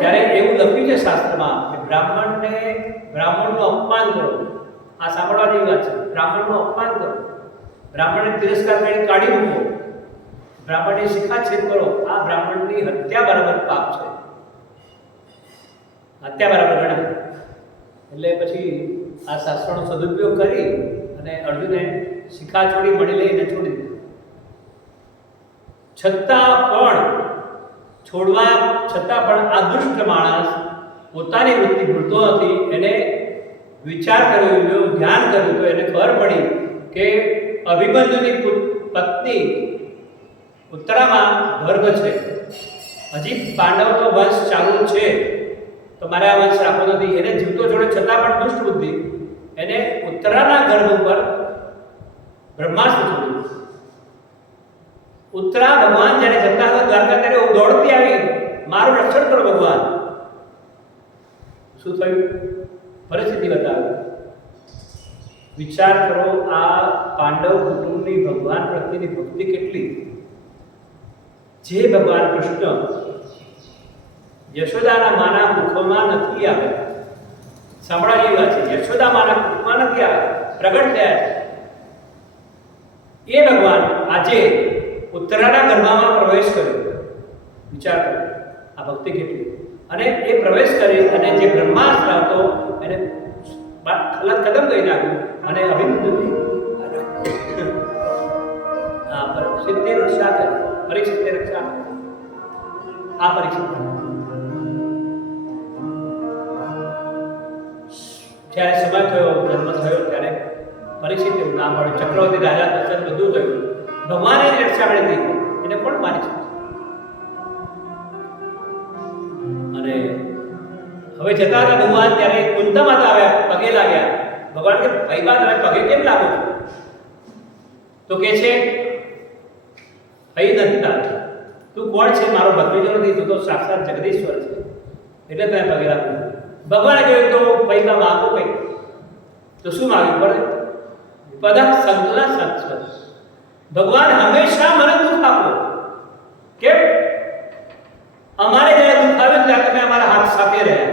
ત્યારે એવું લખ્યું છે શાસ્ત્રમાં કે બ્રાહ્મણનું અપમાન કરો આ સાંભળવા જેવી વાત છે. બ્રાહ્મણનું અપમાન કરો, બ્રાહ્મણને તિરસ્કાર કરી કાઢી મૂકો, બ્રાહ્મણની શિખાછેદ કરો, આ બ્રાહ્મણની હત્યા બરાબર પાપ છે, હત્યા બરાબર ગણાય. એટલે પછી આ શાસ્ત્રનો સદુપયોગ કરી અને અર્જુને શિખા છોડી મળી લઈને છોડી દીધી. છતાં પણ આ દુષ્ટ માણસ પોતાની વૃત્તિ ભૂલતો નથી. એને વિચાર કર્યો, ધ્યાન કર્યું તો એને ખબર પડી કે અભિમન્યુની પત્ની ઉત્તરામાં ગર્ભ છે, હજી પાંડવનો વંશ ચાલુ છે, તો મારે આ વંશ રાખવો નથી. એને જીવતો જોડે છતાં પણ દુષ્ટ બુદ્ધિ એને ઉત્તરાના ગર્ભ ઉપર બ્રહ્માસ્ત્ર છોડ્યું. ઉત્તરા ભગવાન જ્યારે જતા હતા દ્વારકા ત્યારે દોડતી આવી, મારું રક્ષણ કરો ભગવાન. શું થયું? પરિસ્થિતિ બતાવી. વિચાર કરો, આ પાંડવ કુટુંબની ભગવાન પ્રત્યેની ભક્તિ કેટલી. જે ભગવાન કૃષ્ણ યશોદાના માના મુખમાં નથી આવ્યા, સાંભળવા જેવી વાત છે, યશોદા માના મુખમાં નથી આવ્યા, પ્રગટ થયા છે. એ ભગવાન આજે ઉત્તરાના ગર્ભમાં પ્રવેશ કર્યો. વિચાર કરો આ ભક્તિ કેટલી. અને એ પ્રવેશ કરી અને જે બ્રહ્માસ્ત્ર હતો એને ખલત કદમ કરી નાખ્યું અને અભિમન્યુની પરીક્ષિતની રક્ષા કરી. પરીક્ષિતની રક્ષા કરી. આ પરીક્ષિત જ્યારે સમય થયો, જન્મ થયો ત્યારે પરીક્ષિત એવું નામ પડ્યું. ચક્રવર્તી રાજા દશરથ બધું થયું. ભગવાને જ રક્ષા કરી દીધી. એને કોણ માની છે? અને હવે જતા હતા ભગવાન ત્યારે કુંતા માતા આવ્યા, પગે લાગ્યા. ભગવાન કે ભાઈ બા તમે પગે કેમ લાગો છો? તો કે છે ભાઈ નથી તાર, તું કોણ છે? મારો ભત્રીજો નથી, તું તો સાક્ષાત જગદીશ્વર છે, એટલે તમે પગે લાગો. ભગવાને કહ્યું તો ભાઈ બા માગો કઈ? તો શું માગ્યું પડે? પદક સંતના સત્સવ. ભગવાન હંમેશા મને દુઃખ આપો. કેમ? અમારે જ્યારે દુઃખ આવ્યું ત્યારે તમે અમારા હાથ સાથે રહ્યા,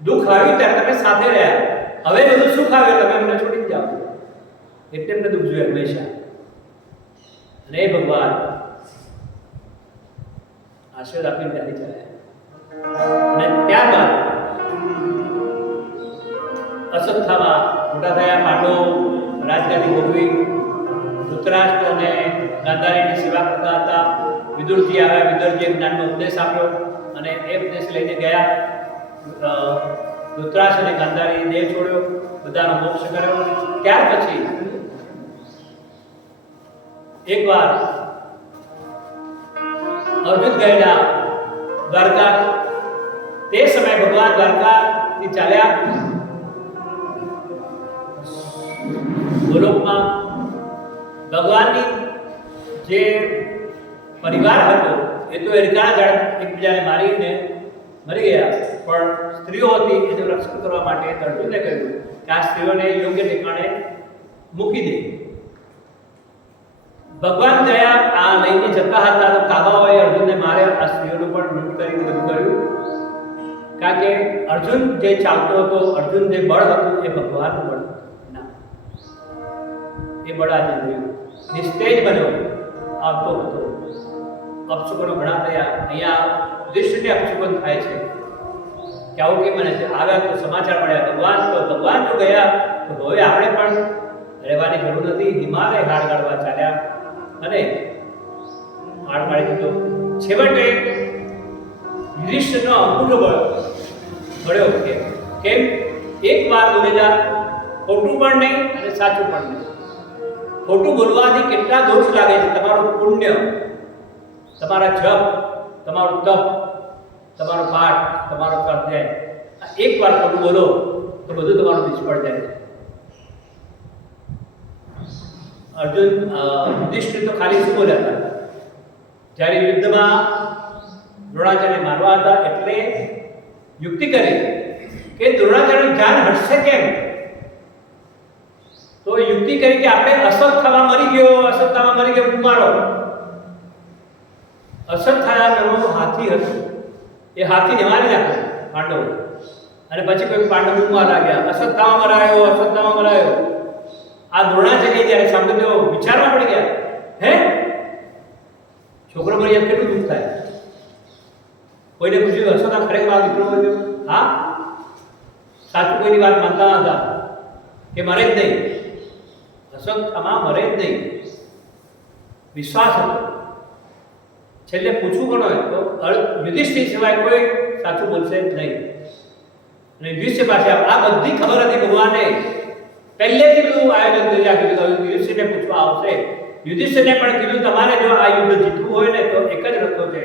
દુઃખ આવ્યું ત્યારે તમે સાથે રહ્યા. હવે બધું સુખ આવ્યું તમે અમને છોડી જાઓ, એટલે એમને દુઃખ જોઈએ હંમેશા. અને એ ભગવાન આશીર્વાદ આપીને ત્યાંથી ચાલ્યા. અને ત્યારબાદ અશ્વત્થામા મોટા થયા, પાંડવો રાજગાદી ભોગવી, ધૃતરાષ્ટ્ર અને ગાંધારીની સેવા કરતા હતા. વિદુરજી આવ્યા, વિદુરજીએ જ્ઞાનનો ઉપદેશ આપ્યો અને એ ઉપદેશ લઈને ગયા. ધૃતરાષ્ટ્ર અને ગાંધારી દેહ છોડ્યો, બધાનો મોક્ષ કર્યો. ત્યાર પછી એકવાર અર્જુન ગયેલા દ્વારકા. તે સમયે ભગવાન દ્વારકાથી ચાલ્યા ગોલોકમાં. ભગવાનની જે પરિવાર હતો એ તો એરકાના ઝાડ એકબીજાને મારીને મરી ગયા, પણ સ્ત્રીઓ હતી એનું રક્ષણ કરવા માટે અર્જુને કહ્યું કે આ સ્ત્રીઓને યોગ્ય ઠેકાણે મૂકી દે. ભગવાન ગયા, આ લઈને જતા હતા તો કાબાઓએ અર્જુનને માર્યા, આ સ્ત્રીઓનું પણ લૂંટ કરીને બધું કર્યું. કારણ કે અર્જુન જે ચાલતો હતો, અર્જુન જે બળ હતું એ ભગવાનનું બળ ના, એ બળ આજે જોયું નિસ્તેજ બન્યો આવતો હતો. અપશુકનો ઘણા થયા. અહીંયા દૃષ્ટિને અપશુકન થાય છે કે આવું કેમ બને છે? આવ્યા તો સમાચાર મળ્યા ભગવાન જો ગયા તો હવે આપણે પણ રહેવાની જરૂર નથી. હિમાલય હાડ કાઢવા ચાલ્યા અને હાડ કાઢી દીધો. છેવટે યુધિષ્ઠિરનો અંગૂઠો મળ્યો. કેમ? એક વાર બોલેલા, ખોટું પણ નહીં અને સાચું પણ નહીં. ખોટું બોલવાથી કેટલા દોષ લાગે છે. તમારું પુણ્ય, તમારા જપ, તમારું તપ, તમારો પાઠ, તમારો સ્વાધ્યાય, એક વાર ખોટું બોલો તો બધું તમારું નિષ્ફળ જાય છે. અર્જુન યુધિષ્ઠિર તો ખાલી શું બોલ્યા હતા? જ્યારે યુદ્ધમાં દ્રોણાચાર્યને મારવા હતા એટલે યુક્તિ કરી કે દ્રોણાચાર્યનું ધ્યાન હટશે કેમ? તો યુક્તિ કરી કે આપણે અશ્વત્થામા મરી ગયો, મારો. અશ્વત્થામા નામનો હાથી હતો, એ હાથીને મારી નાખ્યો પાંડવો. અને પછી કોઈ પાંડવોમાં લાગ્યા, અશ્વત્થામા મરાયો, અશ્વત્થામા મરાયો. આ દ્રોણાચાર્ય જ્યારે સાંભળ્યો વિચારવા પડી ગયા, હે છોકરો મરી જાય કેટલું દુઃખ થાય. કોઈને પૂછ્યું અશ્વત્થામા ખરેખર આ દીકરો મર્યો? હા, સાચું કોઈની વાત માનતા હતા કે મરે જ નહીં, અશ્વત્થામા મરે જ નહીં, વિશ્વાસ હતો. છેલ્લે પૂછવું કોણ હોય તો યુધિષ્ઠિર સિવાય કોઈ સાચું બોલશે જ નહીં. અને યુધિષ્ઠિર પાસે આ બધી ખબર હતી ભગવાને પહેલેથી બધું આયોજન કરી રાખ્યું હતું. યુધિષ્ઠિરને પૂછવા આવશે. યુધિષ્ઠિરને પણ કીધું તમારે જો આ યુદ્ધ જીતવું હોય ને તો એક જ રસ્તો છે,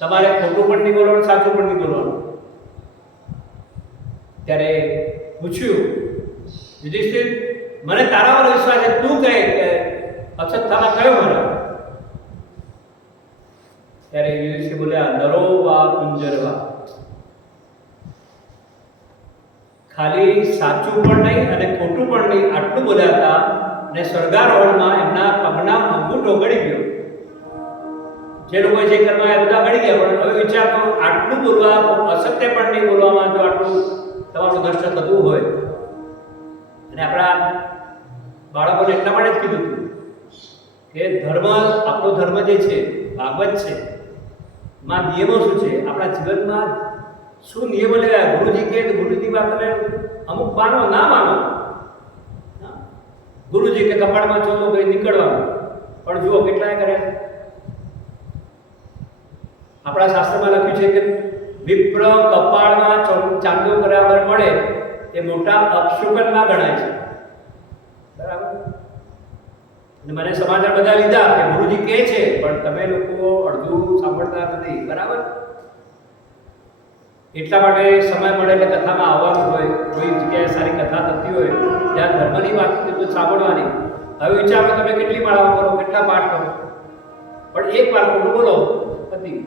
તમારે ખોટું પણ નહીં બોલવાનું, સાચું પણ નહીં બોલવાનું. ત્યારે પૂછ્યું યુધિષ્ઠિર, મને તારા પર વિશ્વાસ છે, તું કહે કે અશ્વત્થામા કયો મરા? ત્યારે યુધિષ્ઠિર બોલ્યા, નરો વા કુંજરવા. ખાલી સાચું પણ નહીં અને ખોટું પણ નહીં આટલું બોલ્યા હતા અને સ્વર્ગારોહણમાં એમના પગના અંગૂઠો ગળી ગયો. જે લોકો જે કરવા એ બધા ગળી ગયા. પણ હવે વિચાર કરો, આટલું બોલવા, અસત્ય પણ નહીં બોલવામાં જો આટલું તમારું દ્રષ્ટ થતું હોય. અને આપણા બાળકોને એટલા માટે જ કીધું હતું કે ધર્મ, આપણો ધર્મ જે છે ભાગવત છે, માં નિયમો શું છે, આપણા જીવનમાં શું નિયમો લેવાય. ગુરુજી કહે તો ગુરુજી વાત તમે અમુક માનો ના માનો. ગુરુજી કે કપાળમાં ચોથો કઈ નીકળવાનું, પણ જુઓ કેટલાય કરે. આપણા શાસ્ત્રમાં લખ્યું છે કે વિપ્ર કપાળમાં ચાંદો કર્યા વગર મળે એ મોટા અપશુકનમાં ગણાય છે. બરાબર. અને મને સમાચાર બધા લીધા કે ગુરુજી કહે છે, પણ તમે લોકો અડધું સાંભળતા નથી. બરાબર. એટલા માટે સમય મળે એટલે કથામાં આવવાનું હોય, કોઈ જગ્યાએ સારી કથા થતી હોય ત્યાં ધર્મની વાત તો સાંભળવાની. હવે વિચારો તમે કેટલી માળાઓ કરો, કેટલા પાઠ કરો, પણ એક વાર ખોટું બોલો હતી.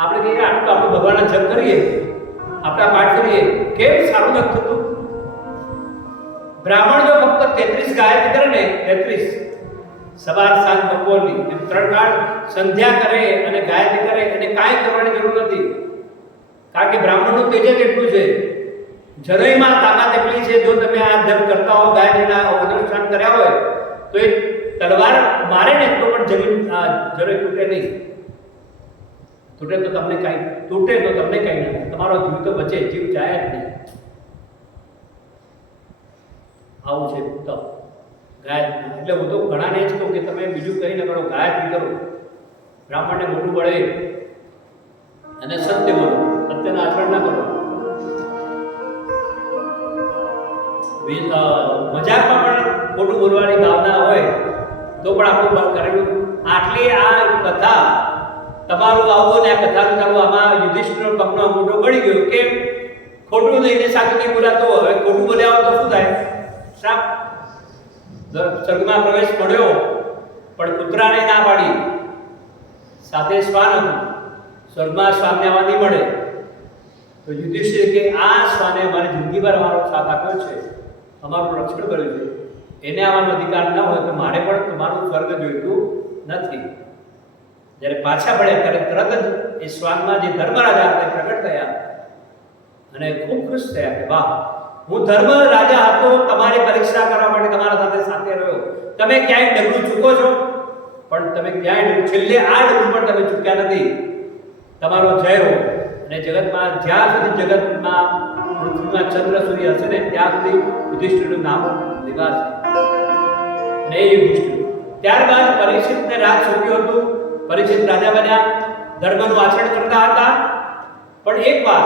આપણે કહીએ આટલું આપણે ભગવાનના જપ કરીએ, આપણા પાઠ કરીએ, કેમ સારું નથી થતું? બ્રાહ્મણ જો ફક્ત 33 ગાયત્રી કરે ને, 33 સવાર સાંજ બપોરની એમ 3 કાળ સંધ્યા કરે અને ગાયત્રી કરે, એને કાંઈ કરવાની જરૂર નથી. કારણ કે બ્રાહ્મણનું તેજ જ એટલું છે, જરયમાં તાકાત એટલી છે. જો તમે આ જપ કરતા હો, ગાયત્રીના અનુષ્ઠાન કર્યા હોય તો એ તલવાર મારે ને તો પણ જમીન જરય તૂટે નહીં. તૂટે તો તમને કંઈ નથી, તમારો જીવ તો બચે, જીવ જાય જ નહીં. આવું છે તો ગાયત્રી. એટલે હું તો ઘણાને જ કહું કે તમે બીજું કંઈ ન કરો, ગાયત્રી કરો. બ્રાહ્મણને મોટું પડે અને સત્ય બોલો, સત્યના આચરણ ના કરો. મજાકમાં પણ ખોટું બોલવાની ભાવના હોય તો પણ આપણું કરેલું. આટલી આ કથા તમારું આવું ને આ કથાનું ચાલુ, આમાં યુધિષ્ઠિરનો પગનો અંગૂઠો ગળી ગયો. કેમ? ખોટું લઈને સાચું નહીં બોલાતો. હવે ખોટું બોલ્યા તો શું થાય? શ્રાપ. સ્વર્ગમાં પ્રવેશ મળ્યો પણ કૂતરાને ના પાડી, સાથે શ્વાન હતું. સ્વર્ગમાં શ્વાનને આવવા નહીં મળે તો યુધિષ્ઠિર કે આ શ્વાને અમારી જિંદગીભર અમારો સાથ આપ્યો છે, અમારું રક્ષણ કર્યું છે, એને આવવાનો અધિકાર ન હોય તો મારે પણ તમારું સ્વર્ગ જોઈતું નથી. જ્યારે પાછા પડ્યા ત્યારે તરત જ એ શ્વાનમાં જે ધર્મરાજા હતા પ્રગટ થયા અને ખૂબ ખુશ થયા કે વાહ, હું ધર્મ રાજા હતો, તમારી પરીક્ષા કરવા માટે તમારા સાથે રહ્યો. તમે ક્યાંય ડગલું ચૂકો છો, પણ તમે ક્યાંય છેલ્લે આ ડગલું પણ તમે ચૂક્યા નથી. તમારો જય હો. અને જગતમાં જ્યાં સુધી જગતમાં પૃથ્વીમાં ચંદ્ર સૂર્ય હશે ને ત્યાં સુધી યુધિષ્ઠિરનું નામ લેવાશે. અને એ યુધિષ્ઠિર ત્યારબાદ પરીક્ષિતને રાજ સોંપ્યું હતું. પરીક્ષિત રાજા બન્યા, ધર્મનું આચરણ કરતા હતા. પણ એક વાર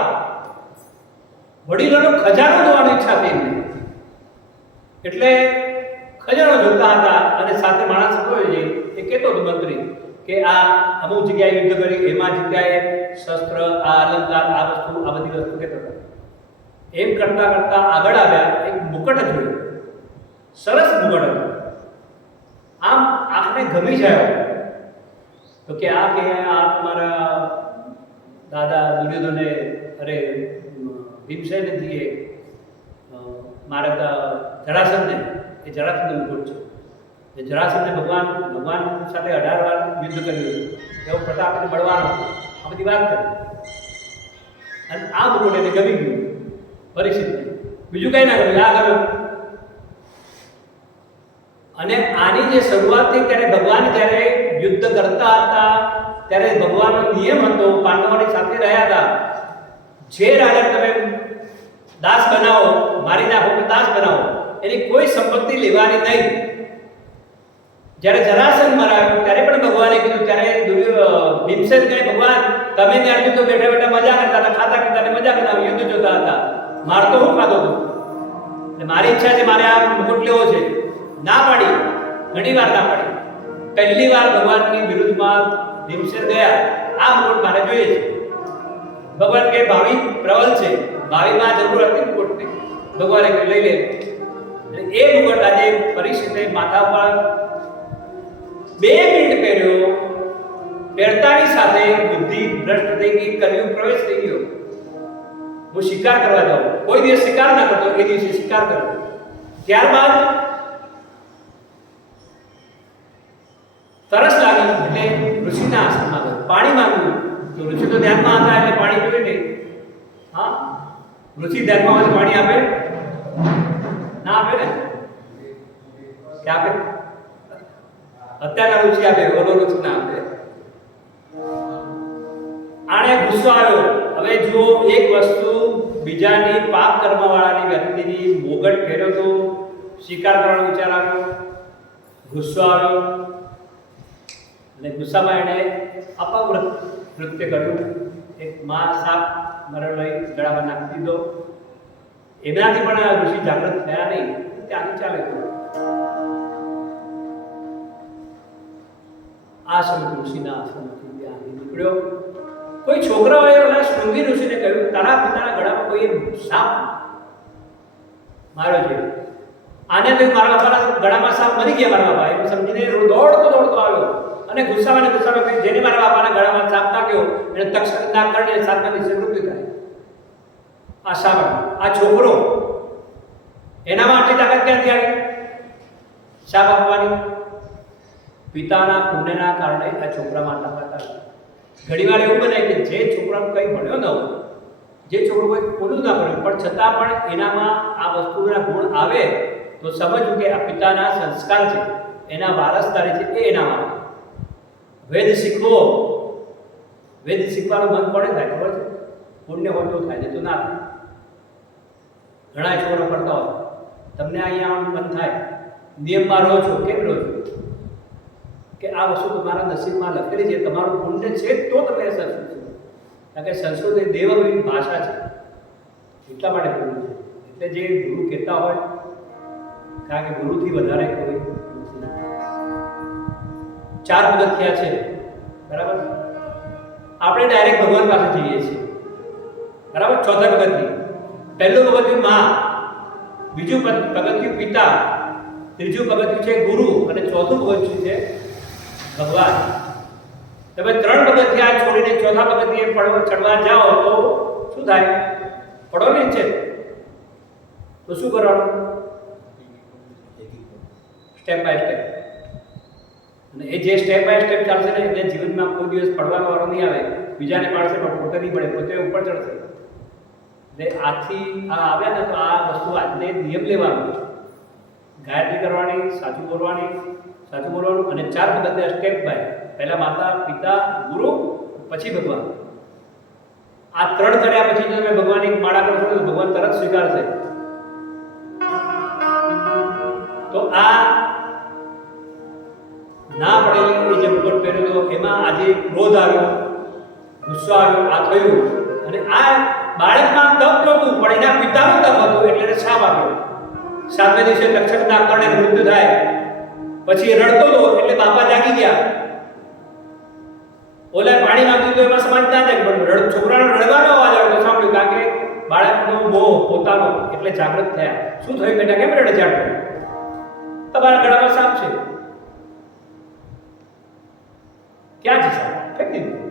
વડીલોનો ખજાનો જોવાની ઈચ્છા થઈ એમને. એટલે ખજાનો જોતા હતા અને સાથે માણસ હતો એ કહેતો હતો મંત્રી કે આ અમુક જગ્યાએ યુદ્ધ કરી, એમાં જગ્યાએ શસ્ત્ર, આ અલંકાર, આ વસ્તુ, આ બધી વસ્તુ કહેતો હતો. એમ કરતા કરતા આગળ આવ્યા, એક મુકટ જોયું. સરસ મુકટ હતો, આમ આંખને ગમી જાય. તો કે આ તમારા દાદા દુર્યોધને, અરે ભીમસેનજીએ મારા જરાસંધને, એ જરાસંધ મુકુટ છે. એ જરાસંધને ભગવાન સાથે 18 વાર યુદ્ધ કર્યું, એવો પ્રતાપ એને મળવાનો, આ બધી વાત કરી. અને આ મુકુટ એને ગમી ગયું. પરીક્ષિત બીજું કંઈ ના કર્યું, આ કર્યું. અને આની જે શરૂઆત થઈ ત્યારે ભગવાન જ્યારે યુદ્ધ કરતા હતા ત્યારે ભગવાનનો નિયમ હતો, પાંડવોની સાથે રહ્યા હતા, જે રાજા તમે દાસ બનાવો, મારી નાખો કે દાસ બનાવો, એની કોઈ સંપત્તિ લેવાની નહીં. જ્યારે જરાસંઘ મરાયો ત્યારે પણ ભગવાને કીધું, ત્યારે ભીમસેન કહે ભગવાન તમે ત્યારથી તો બેઠા બેઠા મજા કરતા હતા, ખાતા પીતા ને મજા કરતા, યુદ્ધ જોતા હતા, માર તો હું ખાતો હતો, મારી ઈચ્છા છે મારે આ મુકુટ લેવો છે. ના પાડી, ઘણી વાર ના પાડી. પહેલી વાર ભગવાનની વિરુદ્ધમાં ભીમસેન ગયા, આ મુકુટ મારે જોઈએ છે. ભગવાન કે ભાવિ પ્રબલ છે, ભાવિમાં જરૂર હતી મુકુટની. ભગવાને કહ્યું લઈ લે. એ મુકુટ આજે પરીક્ષિતે માથા પર 2 મિનિટ પહેર્યો, પહેરતાની સાથે બુદ્ધિ ભ્રષ્ટ થઈ ગઈ, કલયુગ પ્રવેશ થઈ ગયો. હું શિકાર કરવા જાઉં, કોઈ દિવસ શિકાર ના કરતો, એ દિવસે શિકાર કર્યો. ત્યારબાદ તરસ લાગી એટલે ઋષિના આશ્રમમાં ગયો, પાણી માંગ્યું. તો ઋષિ તો ધ્યાનમાં હતા એટલે પાણી જોઈએ નહીં. હા, ઋષિ ધ્યાનમાં હોય પાણી આપે ના આપે ને? કે આપે? અત્યારના ઋષિ આપે, ઓલો ઋષિ ના આપે. આને ગુસ્સો આવ્યો. હવે જુઓ, એક વસ્તુ બીજાની પાપ કર્મવાળાની વ્યક્તિની મોગટ ફેર્યો તો શિકાર કરવાનો વિચાર આવ્યો, ગુસ્સો આવ્યો અને ગુસ્સામાં એણે અપવ્રત કૃત્ય કર્યું. એક માં સાપ મરણ લઈ ગળામાં નાખી દીધો. એનાથી પણ ઋષિ જાગૃત થયા નહીં, ત્યાંથી ચાલે. આ સમય ઋષિના આશ્રમથી ત્યાંથી નીકળ્યો. કોઈ છોકરાઓએ ઓલા શૃંગી ઋષિને કહ્યું તારા પિતાના ગળામાં કોઈ સાપ માર્યો છે. આને તો મારા બાપાના ગળામાં સાપ મરી ગયા મારા બાપા, એમ સમજીને દોડતો આવ્યો અને ગુસ્સામાં જેને મારા બાપાના ગળામાં સાપ નાખ્યો એને તક્ષકના કારણે 7મા દિવસે મૃત્યુ થાય. આ સાપ, આ છોકરો, એનામાં આટલી તાકાત ક્યાંથી આવી સાપ આપવાની? પિતાના પુણ્યના કારણે આ છોકરામાં તાકાત આવી. ઘણીવાર એવું બને કે જે છોકરાનો કંઈ ભણ્યો ન હોય, જે છોકરો કોઈ ખોટું ના ભણ્યું પણ છતાં પણ એનામાં આ વસ્તુના ગુણ આવે તો સમજવું કે આ પિતાના સંસ્કાર છે, એના વારસદારી છે, એ એનામાં. વેદ શીખવો, વેદ શીખવાનું મન કોને થાય ખબર છે? પુણ્ય હોય તો થાય, નહીં તો ના થાય. ઘણા છોકરા પડતા હોય, તમને અહીંયા આવવાનું મન થાય, નિયમમાં રહો છો, કેમ રહો છો? કે આ વસ્તુ તમારા નસીબમાં લખેલી છે, તમારું પુણ્ય છે તો તમે સંસ્કૃત છો. કારણ કે સંસ્કૃત એ દેવની ભાષા છે, એટલા માટે ગુરુ છે. એટલે જે ગુરુ કહેતા હોય, કારણ કે ગુરુથી વધારે કોઈ નથી. 4 પગથિયા છે, બરાબર? આપણે ડાયરેક્ટ ભગવાન પાસે જઈએ છીએ, બરાબર? 4થા પગથિયું, પહેલું પગથિયું માં, બીજું પગથિયું પિતા, ત્રીજું પગથિયું છે ગુરુ અને ચોથું પગથિયું છે ભગવાન. તમે 3 પગથિયા છોડીને 4થા પગથિયે ચડવા જાઓ તો શું થાય? પડો નીચે તો શું કરવાનું? Step by step. અને એ જે સ્ટેપ બાય સ્ટેપ ચાલશે ને એટલે જીવનમાં કોઈ દિવસ પડવાનો વારો નહીં આવે. બીજાને પાડશે પણ પોતે નહીં પડે, પોતે ઉપર ચડશે. એટલે આથી આ આવ્યા ને તો આ વસ્તુ આજને નિયમ લેવાનો, ગાયત્રી કરવાની, સાચું બોલવાનું અને 4 પગથિયા સ્ટેપ બાય. પહેલા માતા, પિતા, ગુરુ, પછી ભગવાન. આ 3 કર્યા પછી જો તમે ભગવાનની માળા કરશો તો ભગવાન તરત સ્વીકારશે. તો આ ના પડેલી જે મુકટ પહેર્યો તો એમાં આજે ક્રોધ આવ્યો, ગુસ્સો આવ્યો, આ થયું. અને આ બાળકમાં તપ નહોતું પણ એના પિતાનું તપ હતું એટલે એને શાપ આપ્યો. 7મા દિવસે તક્ષકના કારણે મૃત્યુ થાય. પછી રડતો હતો એટલે બાપા જાગી ગયા. ઓલા પાણી માંગ્યું તો એમાં સમાજ ના થાય, પણ છોકરાનો રડવાનો અવાજ આવ્યો તો સાંભળ્યું, કારણ કે બાળકનો મોહ પોતાનો એટલે જાગૃત થયા. શું થયું બેટા, કેમ રડે છે? તમારા ગળામાં સાપ છે. ક્યાં છે સાપ? ફેંકી દીધું.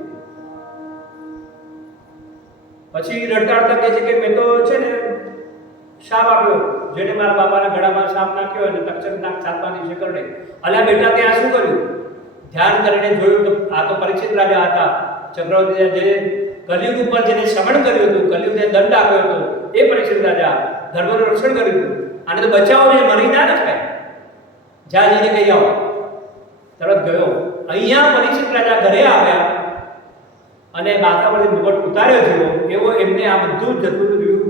પછી રડતા રડતા કહે છે કે મેં તો છે ને શાપ આપ્યો, જેને મારા બાપાના ગળામાં સાપ નાખ્યો અને તક્ષકના 7મા દિવસે કરડે. અલ્યા બેટા ત્યાં શું કર્યું? ધ્યાન કરીને જોયું તો આ તો પરીક્ષિત રાજા હતા, ચક્રવર્તી જે કલયુગ ઉપર જેને શ્રવણ કર્યું હતું, કલયુગને દંડ આપ્યો હતો, એ પરીક્ષિત રાજા ધર્મનું રક્ષણ કર્યું હતું. આને તો બચાવો ને મરી ના થાય. જ્યાં જઈને કહી આવો, તરત ગયો. અહીંયા પરીક્ષિત રાજા ઘરે આવ્યા અને માથા પરથી મુગટ ઉતાર્યો જેવો એવો એમને આ બધું જ જતું રહ્યું.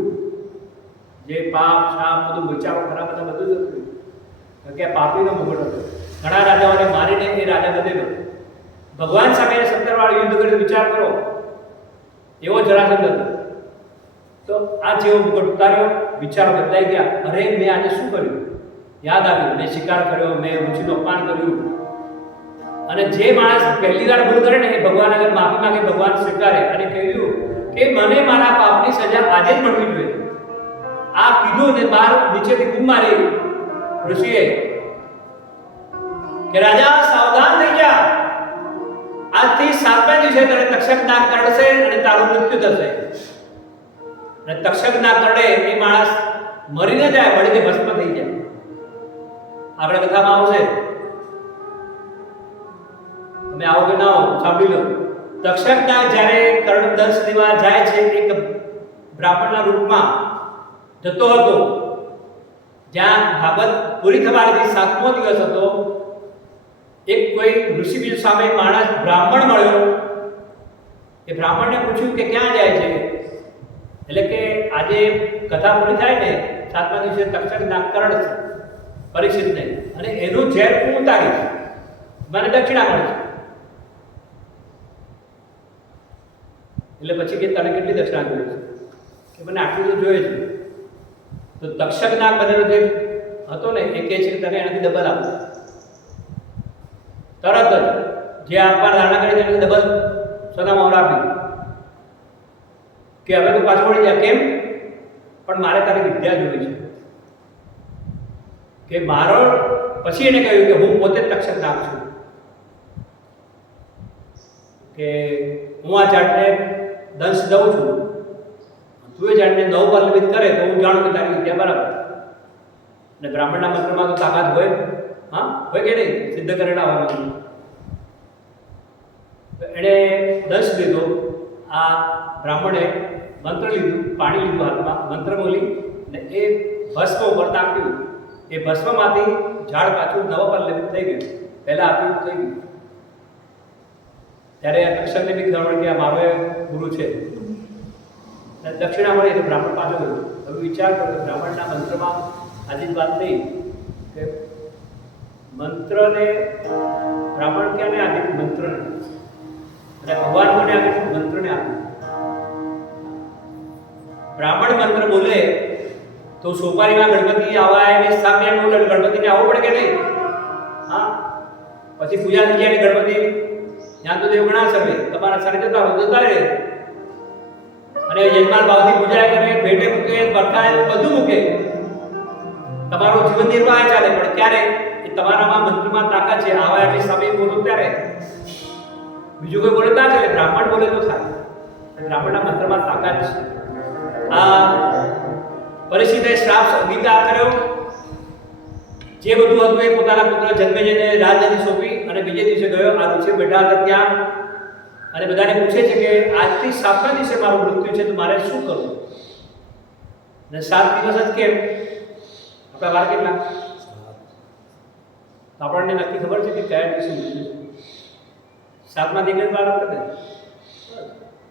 જે પાપ શાપ બધું બચાવો ખરા બધા બધું જતું રહ્યું કે પાપીનો મુગટ હતો. ઘણા રાજાઓને મારીને એ રાજા બદલેલો. ભગવાન સામે 70 વાર યુદ્ધ કર્યું. વિચાર કરો, એવો જરાસંઘ હતો. તો આ જેવો મુગટ ઉતાર્યો, વિચારો બદલાઈ ગયા. અરે મેં આજે શું કર્યું? યાદ આવ્યું, મેં શિકાર કર્યો, મેં ઋષિનું અપમાન કર્યું. અને જે માણસ પહેલી વાર ભૂલ કરે ને એ ભગવાન આગળ માફી માંગે, ભગવાન સ્વીકારે અને કહ્યું કે મને મારા પાપની સજા આજે જ મળવી જોઈએ. આ કીધું ને બહાર નીચેથી બૂમ મારી ઋષિએ કે રાજા સાવધાન થઈ જા, આજથી 7મા દિવસે તને તક્ષક નાગ કરડશે અને તારું મૃત્યુ થશે. અને તક્ષક નાગ કરડે એ માણસ મરી ન જાય, બળીને ભસ્મ થઈ જાય. આપણે કથામાં આવશે, તમે આવો કે ના આવો સાંભળી લો. તક્ષક નાગ જ્યારે કર્ણદંશ દેવા જાય છે, એક બ્રાહ્મણના રૂપમાં જતો હતો. જ્યાં ભાગવત પૂરી થવાની 7મો દિવસ હતો, એક કોઈ ઋષિ બીજ સામે માણસ બ્રાહ્મણ મળ્યો. એ બ્રાહ્મણને પૂછ્યું કે ક્યાં જાય છે? એટલે કે આજે કથા પૂરી થાય ને 7મા દિવસે તક્ષક નાગ કરડશે પરીક્ષિતને, અને એનું ઝેર હું ઉતારીશ, મને દક્ષિણા મળશે. એટલે પછી કે તને કેટલી દક્ષિણા જોઈએ છે? કે મને આટલું તો જોઈએ છે. તો તક્ષક નાગ બનેલો જે હતો ને એ કહે છે કે તને એનાથી ડબલ આપો. તરત જ જે આપવા ધારણા કરી તેને ડબલ સોનામાં આપી કે હવે તું પાછો વળી જા. કેમ? પણ મારે તારી વિદ્યા જોઈ છે. કે મારો પછી એને કહ્યું કે હું પોતે તક્ષક નાગ છું, કે હું આ ઝાડને દંશ દઉં છું, તું એ ઝાડને 9 વાર લવિત કરે તો હું જાણું કે તારી વિદ્યા બરાબર. અને બ્રાહ્મણના મંત્રમાં તો તાકાત હોય, હા હોય કે નહીં? સિદ્ધ કરેલા હોય મંત્ર. એણે દંશ દીધો. આ બ્રાહ્મણે મંત્ર લીધું, પાણી લીધું હાથમાં, મંત્ર બોલી અને એ ભસ્મ ઉપર નાખ્યું. એ ભસ્મમાંથી ઝાડ પાછું 9 પર લવિત થઈ ગયું. પહેલા આપ્યું થઈ ગયું. ત્યારે આ તક્ષકને બી ખબર કે આ મારો ગુરુ છે. દક્ષિણા મળી એટલે બ્રાહ્મણ પાછો ગયો. હવે વિચાર કરો, બ્રાહ્મણના મંત્રમાં આજે જ વાત થઈ કે મંત્રને બ્રાહ્મણ ક્યાં ને આપ્યું? મંત્રને. અને ભગવાન કોને આપ્યું? મંત્રને આપ્યું. બ્રાહ્મણ મંત્ર બોલે તો સોપારીમાં ગણપતિ આવાય ને સામે બોલે ગણપતિને આવવું પડે કે નહીં? હા, પછી પૂજા થઈ જાય ગણપતિ ત્યાં તો દેવગણા સર્વે તમારા સારે જતા રહે. અને યજમાન ભાવથી પૂજા કરે, ભેટે મૂકે, બરખાય, બધું મૂકે, તમારું જીવન નિર્વાહ ચાલે. પણ ક્યારે? એ તમારામાં મંત્રમાં તાકાત છે. આવા એટલે સામે બોલો ત્યારે, બીજું કોઈ બોલે ના ચાલે. બ્રાહ્મણ બોલે તો થાય. બ્રાહ્મણના મંત્રમાં તાકાત છે. આ પરિસ્થિતિએ શ્રાપ અંગીકાર કર્યો. જે બધું હતું એ પોતાના પુત્ર જન્મેજયને રાજધાની સોંપી અને બીજે દિવસે ગયો. આ ઋષિ બેઠા હતા ત્યાં અને બધાને પૂછે છે કે આજથી 7મા દિવસે મારું મૃત્યુ છે, તો મારે શું કરવું? અને 7 દિવસ જ કેમ? આપણા વાર કેટલા? આપણને નક્કી ખબર છે કે કયા દિવસે મૃત્યુ છે? 7મા દિવસે વાર કરે ને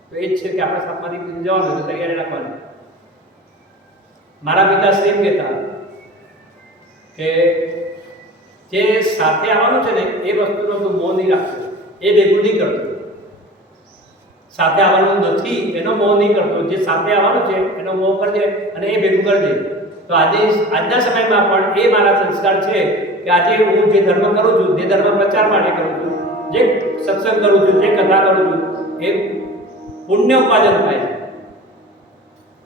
તો એ જ છે કે આપણે 7મા દિવસે જવાનું તો તૈયારી રાખવાની. મારા પિતા શ્રી એમ કહેતા કે જે સાથે આવવાનું છે ને એ વસ્તુનો તું મોહ નહીં રાખતો, એ ભેગું નહીં કરતો. સાથે આવવાનું નથી એનો મોહ નહીં કરતો, જે સાથે આવવાનું છે એનો મોહ કરજે અને એ ભેગું કરજે. તો આજના સમયમાં પણ એ મારા સંસ્કાર છે કે આજે હું જે ધર્મ કરું છું, જે ધર્મ પ્રચાર માટે કરું છું, જે સત્સંગ કરું છું, જે કથા કરું છું, એ પુણ્ય ઉપાર્જન થાય છે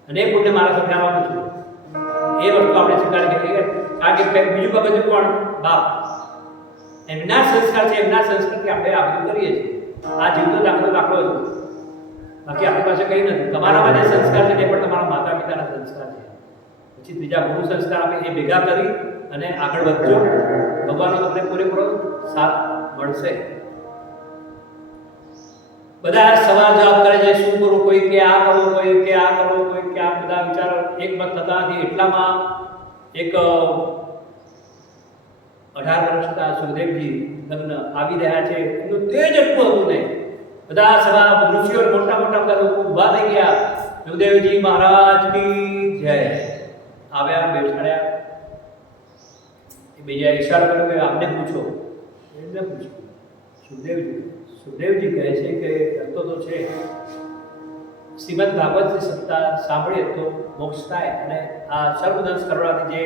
અને એ પુણ્ય મારા સાથે આવવાનું છે. એ વસ્તુ આપણે સ્વીકાર કરીએ. કારણ કે બીજું બધું કોણ? બાપ. એમના સંસ્કાર છે, એમના સંસ્કારથી આપણે આ બધું કરીએ છીએ. આ જીવતો દાખલો છે, બાકી આપણી પાસે કંઈ નથી. તમારામાં જે સંસ્કાર છે તે પણ તમારા માતા પિતાના સંસ્કાર છે. પછી ત્રીજા ગુરુ સંસ્કાર આપણે એ ભેગા કરી અને આગળ વધજો. ભગવાનનો તમને પૂરેપૂરો સાથ મળશે. બધા સવાલ જવાબ કરે છે, શું કરું, કોઈ કે આ કરો, કોઈ કે આ કરો, કોઈ કે આ, બધા વિચારો એકમત થતા નથી. એટલામાં એક 18 વર્ષના સુખદેવજી તમને આવી રહ્યા છે. એનું તેજ એટલું હતું ને, બધા સભા ઋષિઓ મોટા મોટા બધા લોકો ઊભા થઈ ગયા. સુખદેવજી મહારાજ કી જય. આવ્યા, બેસાડ્યા. બીજા ઈશારો કર્યો કે આપને પૂછો. એમને પૂછ્યું. સુખદેવજી કહે છે કે કરતો તો છે, શ્રીમદ ભાગવતની સત્તા સાંભળીએ તો મોક્ષ થાય, અને આ સર્વદંશ કરવાથી જે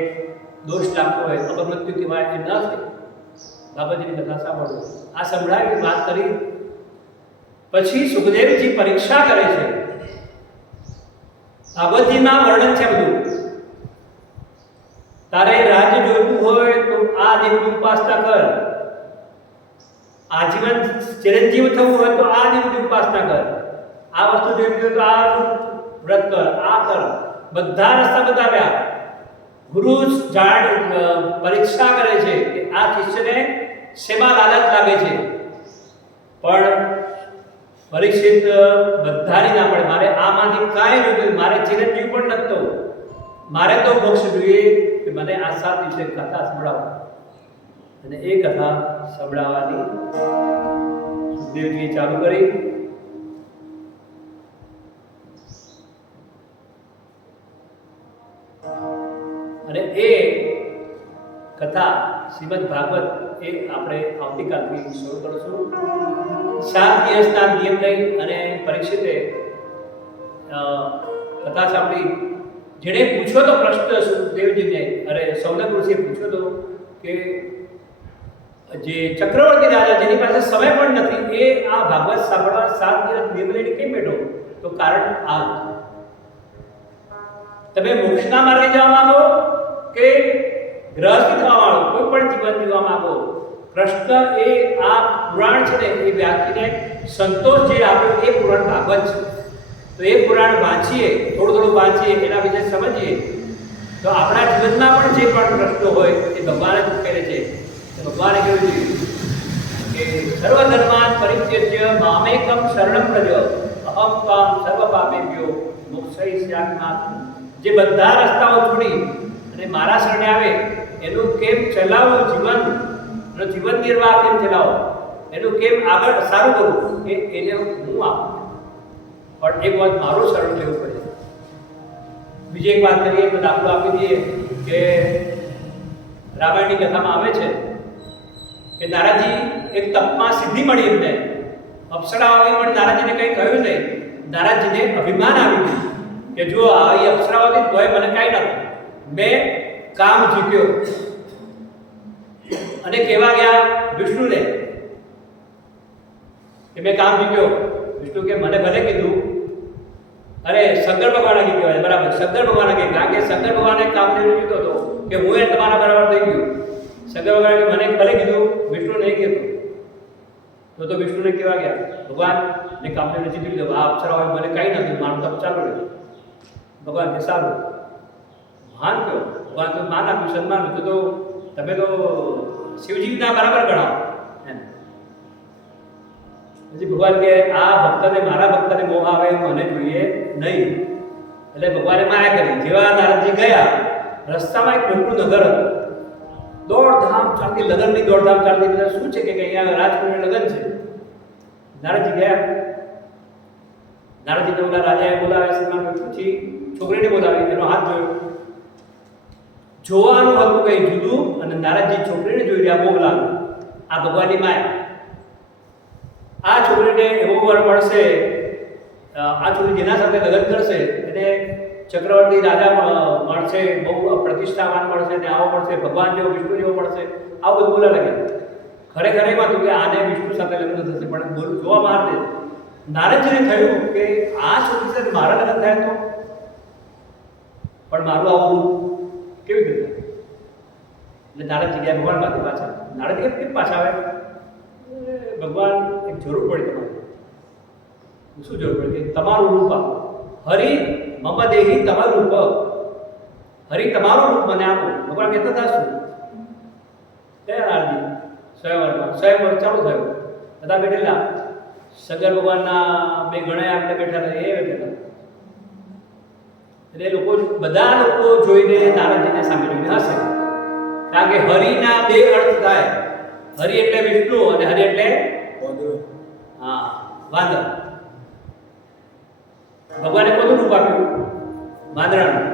દોષ લાગતો હોય, અપમૃત્યુ કહેવાય, એ ન થાય. બાબાજીની કથા સાંભળો. આ સંભળાવી વાત કરી પછી સુખદેવજી પરીક્ષા કરે છે. ભાગવતજીમાં વર્ણન છે બધું. તારે રાજ્ય જોઈતું હોય તો આ દેવની ઉપાસના કર, આજીવન ચિરંજીવ થવું હોય તો આ દેવની ઉપાસના કર, આ વસ્તુ જોઈતી હોય તો આ વ્રત કર, આ કર. બધા રસ્તા બતાવ્યા. ગુરુ પરીક્ષા કરે છે કે આ શિષ્યને શેમાં લાલચ લાગે છે. પણ પરીક્ષિત બધાની ના પડે. મારે આમાંથી કાંઈ જોઈતું, મારે ચિરંજીવ પણ નતો, મારે તો મોક્ષ જોઈએ, કે મને આ 7 દિવસે કથા સંભળાવો. અને એ કથા સંભળાવવાની સુખદેવજીએ ચાલુ કરી. અને એ કથા શ્રીમદ ભાગવત એ આપણે આવતીકાલથી શરૂ કરીશું. 7 દિવસના નિયમ લઈ અને પરીક્ષિતે કથા સાંભળી. જેણે પૂછ્યો તો પ્રશ્ન સુખદેવજીને, અરે સૌનક ઋષિએ પૂછ્યો તો કે જે ચક્રવર્તી રાજા જેની પાસે સમય પણ નથી, એ આ ભાગવત સાંભળવા 7 દિવસ નિયમ લઈને કેમ બેઠો? તો કારણ આ, તમે મોક્ષના માર્ગે જવા માંગો કે ગ્રહસ્થી થવા માંગો, કોઈ પણ જીવન જીવવા માંગો, કૃષ્ણ એ આ પુરાણ છે ને, એ વ્યક્તિને સંતોષ જે આપ્યો એ પુરાણ ભાગવત છે. તો એ પુરાણ વાંચીએ, થોડું વાંચીએ, એના વિશે સમજીએ તો આપણા જીવનમાં પણ જે પણ પ્રશ્નો હોય એ ભગવાને જ ઉકેલે છે. ભગવાને કહ્યું છે કે સર્વધર્માન પરિત્યજ્ય મામેકમ શરણમ વ્રજ અહમ ત્વામ સર્વ પાપેભ્યો મોક્ષયિષ્યામિ. જે બધા રસ્તાઓ છોડી અને મારા શરણે આવે એનું કેમ ચલાવવું જીવન, અને જીવન નિર્વાહ કેમ ચલાવો, એનું કેમ આગળ સારું કરવું, એને હું આપું. પણ એક વાત મારું શરણ લેવું પડે. બીજી એક વાત કરીએ તો દાખલો આપી દઈએ કે રામાયણની કથામાં આવે છે કે નારાજી એક તપમાં સિદ્ધિ મળી એમને, અપ્સરા આવી પણ નારાજીને કંઈ કહ્યું નહીં. નારાજીને અભિમાન આવી ગયું કે જો આવી અપ્સરા હતી તોય મને કાંઈ નતું, મેં કામ જીત્યો. અને કહેવા ગયા વિષ્ણુને કે મેં કામ જીત્યો. વિષ્ણુ કે મને ભલે કીધું, અરે શંકર ભગવાને કીધું, બરાબર શંકર ભગવાને કહે, કારણ કે શંકર ભગવાને કામ લઈને કીધો હતો કે હું એ તમારા બરાબર થઈ ગયું. શંકર ભગવાને મને ભલે કીધું, વિષ્ણુ નહીં કીધું. તો વિષ્ણુને કહેવા ગયા ભગવાન ને કામ લઈને જીતી લીધો, આ અપ્સરા હોય મને કાંઈ નથી, મારું તપ ચાલુ રહ્યું. ભગવાન કે સારું, માન કહો. ભગવાન તો માન આપ્યું, સન્માન આપ્યું. તો તમે તો શિવજીના બરાબર ગણાવો. પછી ભગવાન કે આ ભક્તને, મારા ભક્તને મોહ આવે મને જોઈએ નહીં. એટલે ભગવાને માયા કરી. જેવા નારદજી ગયા, રસ્તામાં એક મોટું નગર હતું, દોડધામ ચાલતી, લગ્નની દોડધામ ચાલતી. બધા શું છે કે અહીંયા રાજકુમાર લગ્ન છે. નારદજી ગયા. નારદજીને ઓલા રાજાએ બોલાવે, સન્માન પછી છોકરીને બોલાવી, એનો હાથ જોયો. જોવાનું હતું કંઈ જુદું, અને નારદજી છોકરીને જોઈ રહ્યા, મોગલાનું. આ ભગવાનની માયા. આ છોકરીને એવો વર મળશે, આ છોકરી જેના સાથે લગ્ન કરશે એને ચક્રવર્તી રાજા મળશે, બહુ પ્રતિષ્ઠાવાન મળશે, ને આવો મળશે, ભગવાન જેવો, વિષ્ણુ જેવો મળશે, આવું બધું બોલા લાગે. ખરેખર એમાં હતું કે આને વિષ્ણુ સાથે લગ્ન થશે, પણ બોલું જોવા બહાર દે. નારદજીને થયું કે આ છોકરી સાથે મારા લગ્ન થાય તો, પણ મારું આવું કેવી રીતે? એટલે નારદજી ગયા ભગવાન પાસે પાછા. નારદજી કેમ પાછા આવે? ભગવાન એક જરૂર પડી તમારે. શું જરૂર પડી? કે તમારું રૂપ આપો. હરિ મમ દેહી તમારું રૂપ, હરિ તમારું રૂપ મને આપો. ભગવાન કહેતા હતા શું? નારદજી સ્વયંવર ચાલુ થયું, બધા બેઠેલા. શંકર ભગવાનના બે ગણાય આપણે બેઠા હતા એ બેઠા હતા. એટલે લોકો બધા લોકો જોઈને નારદજીને સામે જોઈને હશે. કારણ કે હરિના બે અર્થ થાય. હરિ એટલે વિષ્ણુ અને હરિ એટલે હા વાંદર. ભગવાને કોનું રૂપ આપ્યું? વાંદરાનું.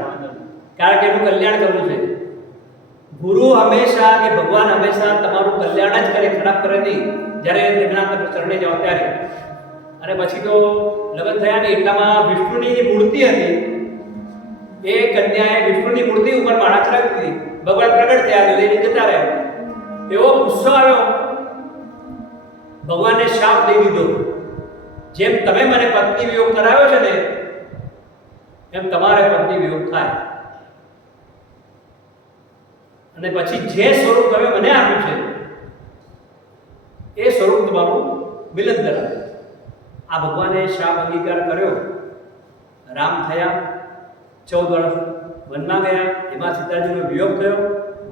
કારણ કે એનું કલ્યાણ કરવું છે. ગુરુ હંમેશા કે ભગવાન હંમેશા તમારું કલ્યાણ જ કરે, ખરાબ કરે નહીં. જ્યારે તેમના ચરણે જાઓ ત્યારે. અને પછી તો લગ્ન થયા ને એટલામાં વિષ્ણુની જે મૂર્તિ હતી એ કન્યાએ વિષ્ણુની મૂર્તિ ઉપર માળા ચડાવી દીધી. ભગવાન પ્રગટ થયા, લઈને જતા રહ્યા. એવો ગુસ્સો આવ્યો, ભગવાનને શાપ દઈ દીધો. જેમ તમે મને પત્ની વિયોગ કરાવ્યો છે ને એમ તમારે પત્ની વિયોગ થાય. અને પછી જે સ્વરૂપ તમે મને આપ્યું છે એ સ્વરૂપ તમારું મિલન કરાવે. આ ભગવાને શાપ અંગીકાર કર્યો. રામ થયા, 14 વર્ષ વનમાં ગયા, એમાં સીતાજીનો વિયોગ થયો.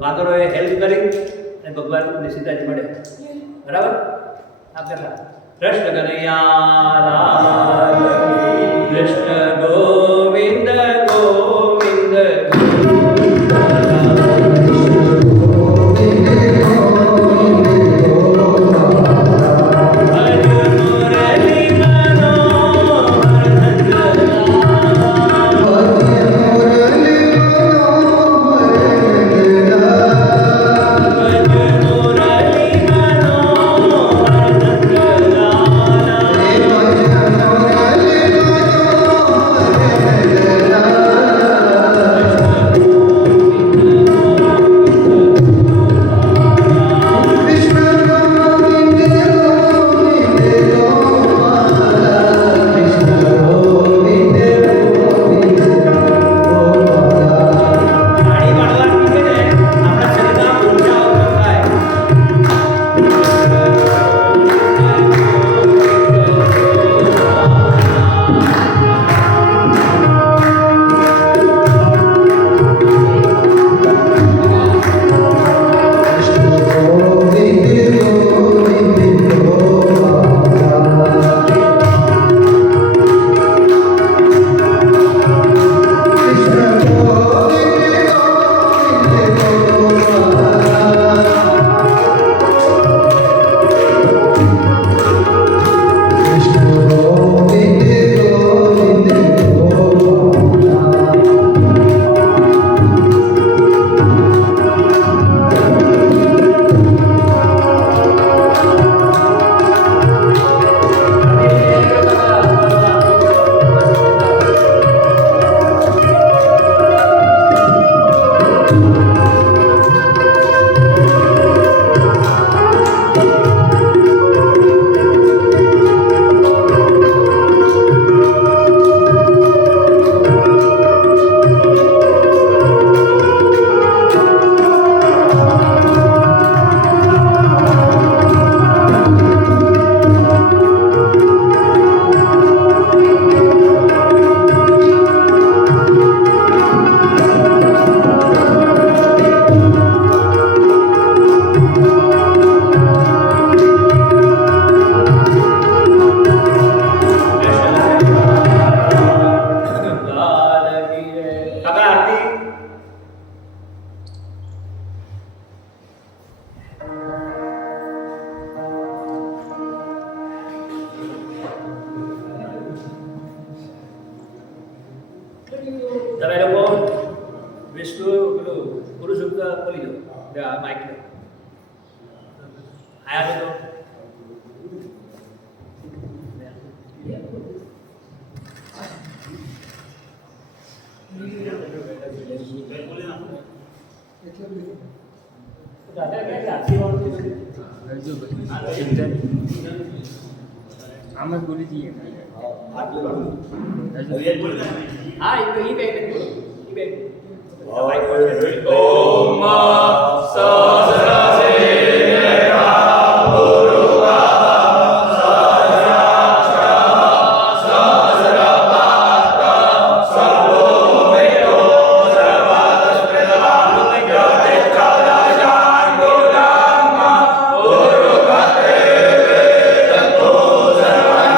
વાદળોએ હેલ્પ કરી અને ભગવાન અને સીતાજી મળ્યા. બરાબર? આ કેટલા કૃષ્ણ કનૈયા લાલ કી, કૃષ્ણ ગોવિંદ ગોવિંદ તમે લોકો વિષ્ણુ પેલું પુરુષ ઉક્ત બોલી દો માઇક લો. આયા તો આમાં બોલી દઈએ. હા એ તો એ કઈ નથી. ઓમ સહસ્રસે Jai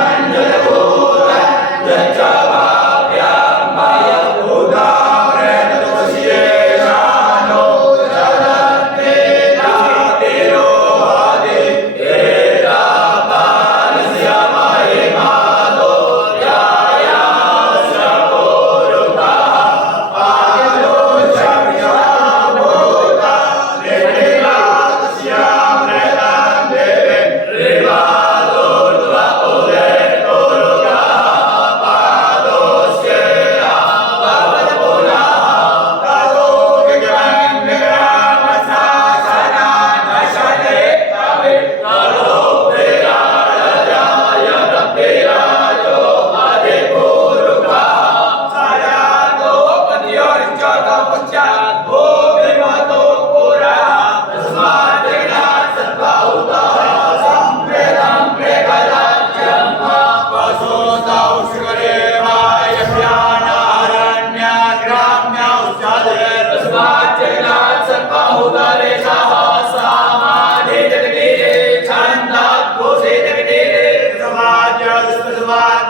આ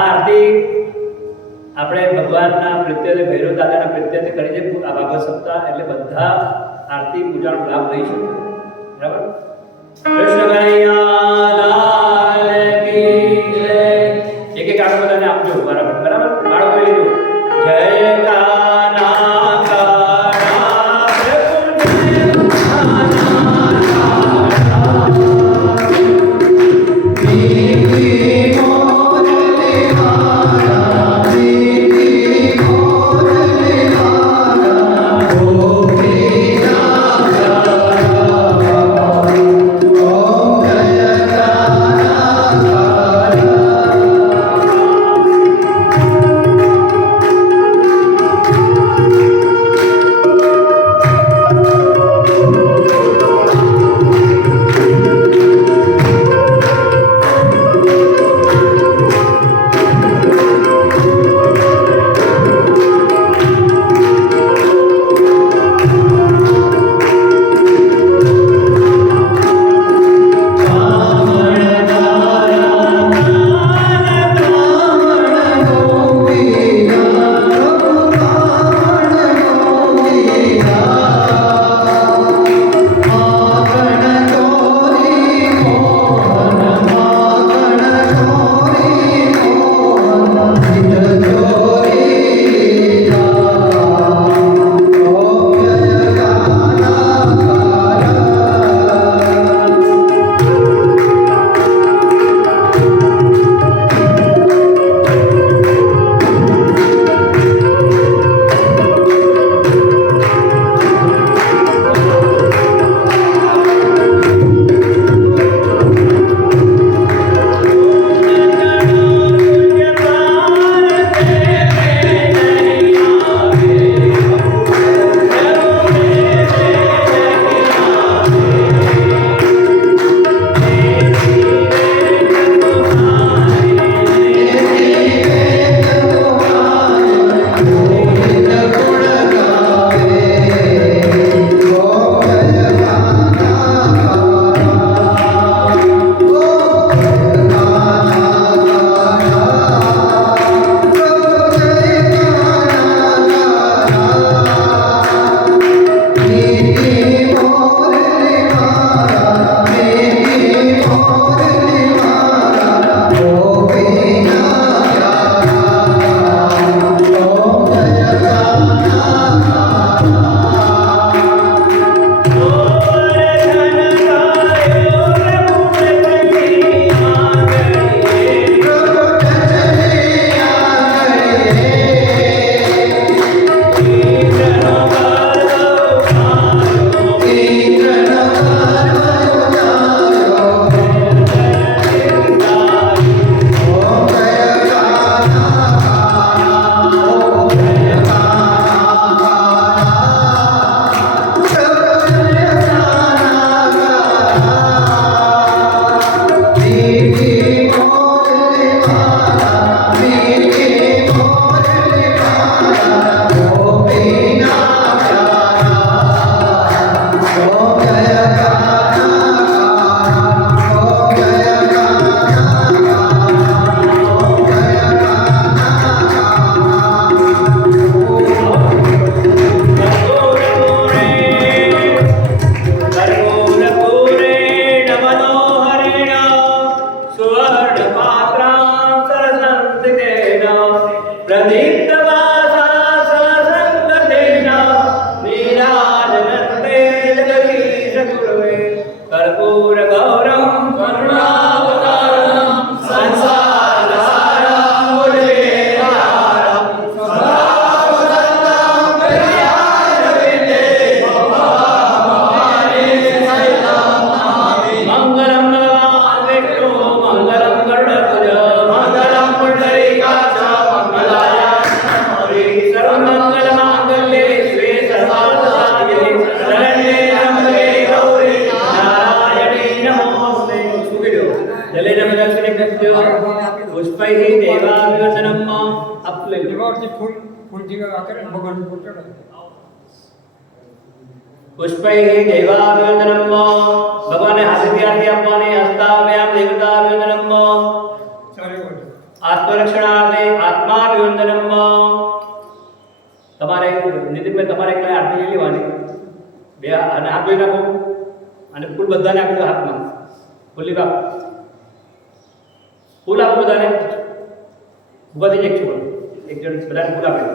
આરતી આપણે ભગવાનના પ્રત્યે ભૈરવ દાદાના પ્રત્યે કરી છે આ ભાગવત સપ્તાહ એટલે બધા આરતી પૂજાનો લાભ લઈ શકે બરાબર કૃષ્ણ કનૈયા લાલ કી જય એક એક આટો બધાને આપજો બરાબર બરાબર બાળકો લીધું જય કાના કાના Om जलेन विलक्षणे कृत्यो पुष्पैः देवाभिवन्दनम् अपले દેવાથી ફૂલ દીવા કરે ભગવાન ફૂલ ચડે पुष्पैः देवाभिवन्दनम् भगवाने हास्यार्थी अपने हस्ताभ्याम देवताभिवन्दनम् ચારે વડે आत्मरक्षणार्थे आत्माभिवन्दनम् તમારે નિતિન ભાઈ તમારે એકલા આરતી લઈ લેવાની બે અને હાથ ધોઈ નાખો અને ફૂલ બધાને આપી દો હાથમાં ફૂલી બાપ ફૂલ આપો બધાને ઉભા થઈ જાય એક જણ બધાને ફૂલ આપી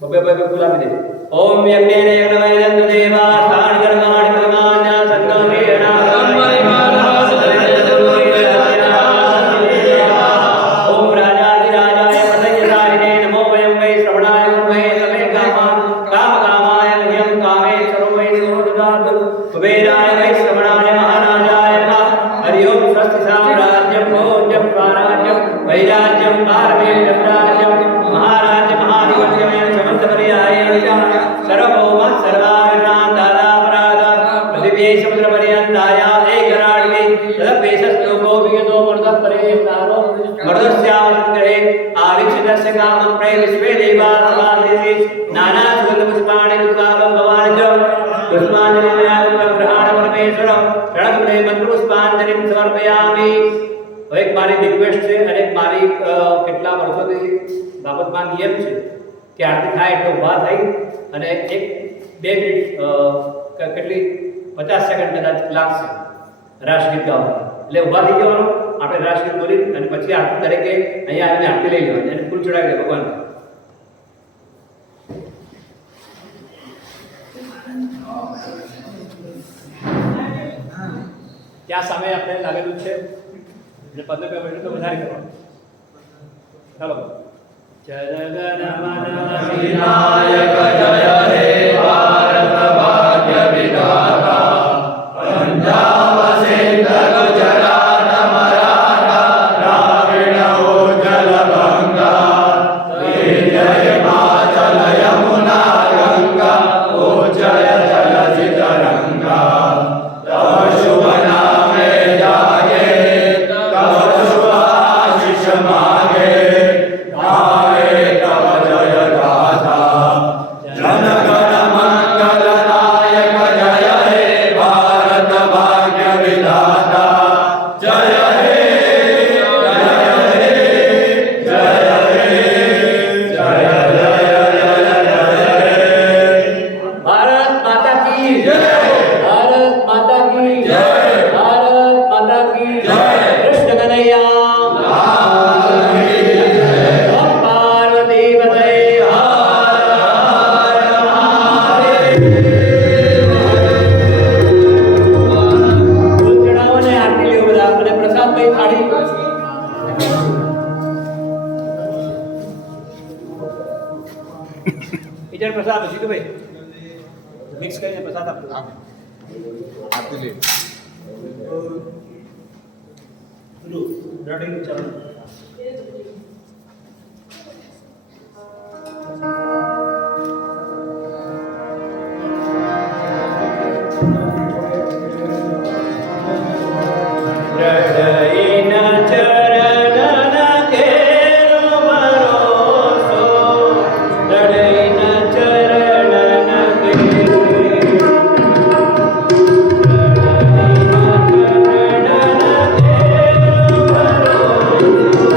દો બબે બબે ફૂલ આપી દે ઓમ યજ્ઞેન યજ્ઞવૈદન્ત દેવા સ્થાન કર્માણિ કર્માણ્ય સંગમેણા कुबेराय वै श्रवणाय महाराजाय नमः हरि ओम स्वस्ति साम्राज्यं भोज्यं स्वाराज्यं वैराज्यं पारमेयं राज्यं महाराज्य महाधिपत्यमय समस्तपर्याय सर्वभौम सर्वाविनां दादापराध पृथिवी समुद्रपर्यन्ताय एकराड्वे तदपेशस्तोको विगतो मर्दः परेष्ठारो मर्दस्यावसङ्ग्रहे आविक्षितस्य कामं प्रय विश्वे देवा समाधिति नाना सुगन्धपुष्पाणि रुद्रालं भवानि च पुष्पाञ्जलिर्यागं ग्रहाणं परमेश्वरं रणकुले मंत्रपुष्पाञ्जलिं समर्पयामि एक મારી રિક્વેસ્ટ છે અને એક મારી કેટલા વર્ષોથી બાબતમાં નિયમ છે કે આરતી થાય એટલે ઊભા થઈ અને એક બે મિનિટ કેટલી 50 સેકન્ડ કદાચ લાગશે રાષ્ટ્રગીત ગાવાનું એટલે ઊભા થઈ જવાનું આપણે રાષ્ટ્રગીત બોલી અને પછી આરતી તરીકે અહીંયા આવીને આરતી લઈ લેવાની અને ફૂલ ચડાવી દે ભગવાન ત્યાં સામે આપણે લાગેલું છે એટલે 15 મિનિટ તો વધારે કરવાનું ચાલો જનગણમન વિનાયક જય હે ભારત ભાગ્ય વિધાતા પંજાબ સિંધ ગુજરાત મરાઠા દ્રાવિડ ઉજ્જલ ગંગા વિજય હિમાચલ યમુના ગંગા ઉજ્જય જલધિ તરંગા તવ શુભ નામે જાગે તવ શુભ આશીષ માગે ગાવે તવ જય ગાથા જન ગણ મંગલ નાયક જય હે ભારત ભાગ્ય વિધાતા જય હે જય હે જય હે જય જય જય ભારત માતા કી જય ભારત માતા કી જય ભારત માતા કી જય કૃષ્ણ કનૈયા ઓમ પાર્વતી પતય ફૂલ ચડાવો ને આરતી લેવો બધા અને પ્રસાદ ભાઈ થાળી બીજા પ્રસાદ પછી તો ભાઈ મિક્સ કરીને પ્રસાદ આપો આપી લે રડિંગ ચરણ રડઈન ચરણન કેરો ભરોસો રડઈન ચરણન કેરો રડઈન ચરણન કેરો ભરોસો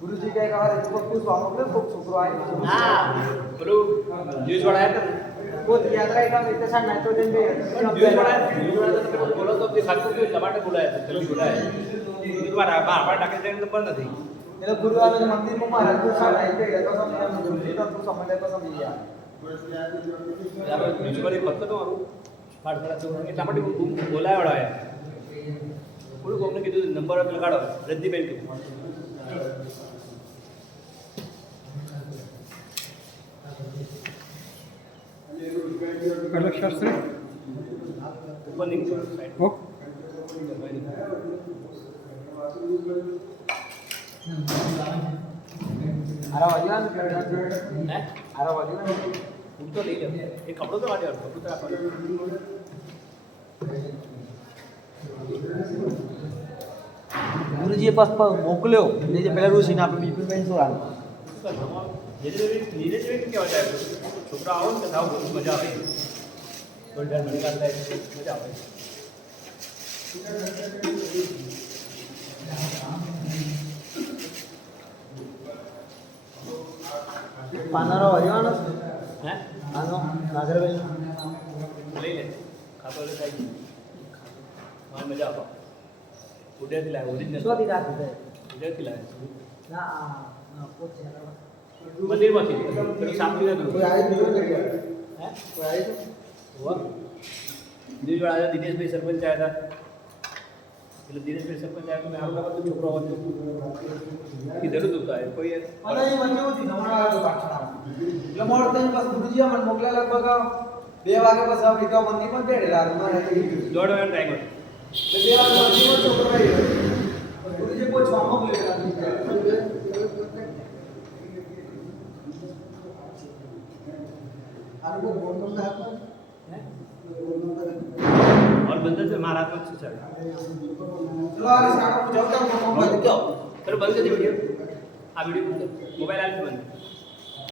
ગુરુજી કઈ કહે પૂછવા મોકલે ખૂબ છોકરો આવ્યો હા પેલું ન્યૂઝ વાળા હતા ને કોઈ યાત્રા એકા રીતે સાન નાઇટ્રોજન બે ન્યૂઝ વાળા તો પેલું બોલો તો ખાતું કે ટમાટર બોલાય જલ્દી બોલાય તમારા બાપા ટાકે જઈને તો પણ નથી એટલે ગુરુવારે મંદિરમાં મહારાજ નું સાન નાઈ તો સમય ગુરુજી તો સમય તો સમજી ગયા આપણે મ્યુનિસિપાલિટી ફક્ત તો આવું ફાડફાડા તો એટલા માટે બોલાય વળાયા થોડું કોમને કીધું નંબર લગાડો રદ્દીબેન કીધું કલક શાસ્ત્રી ઉપર નીકળો સાઈડ ઓ આરા વાગ્યા હે આરા વાગ્યા હું તો લઈ જાઉં એ કપડો તો કાઢ્યો કપડો તો રાખવાનો ગુરુજીએ પાસ મોકલ્યો ને જે પેલા ઋષિને આપણે બીજું બેન શું રાખ ધીરે ધીરે કેવા જાય છોકરા આવો ને તો આવો મજા આવે થોડી ટાઈમ મળી કાઢતા મજા આવે પાનારો વાગ્યાનો હે આનો નાગરવેલ લઈ લે ખાતો એટલે થાય મને મજા આવે ઉડેથી લાવે ઓરિજિનલ શોધી રાખી દે ઉડેથી લાવે ના પોતે મંદિરમાંથી પેલું સાંભળી હતું કોઈ આવી બીજો કે હે કોઈ આવી વાહ દિનેશભાઈ દિનેશભાઈ સરપંચ આવ્યા હતા એટલે દિનેશભાઈ સરપંચ આવ્યા મેં આપણા બધું છોકરો હતો કીધેલું હતું તારે કોઈ અને એ મને એવું થયું હમણાં આવ્યો પાછળ એટલે મોડ થઈને બસ ગુરુજી મને મોકલ્યા લગભગ 2 વાગે પછી આ વિકા મંદિર માં બેઠેલા મને દોઢ વાગ્યાનો ટાઈમ હતો એટલે 2 વાગે મંદિરમાં છોકરો આવ્યો ગુરુજી કોઈ છ મોકલેલા આ લોકો ફોન કરતા હતા और बंदर से मारा तो अच्छा चल ચલો આ સાડા હું જવતા મોબાઈલ કયો तर बंद कर दे वीडियो आ वीडियो मोबाइल आ बंद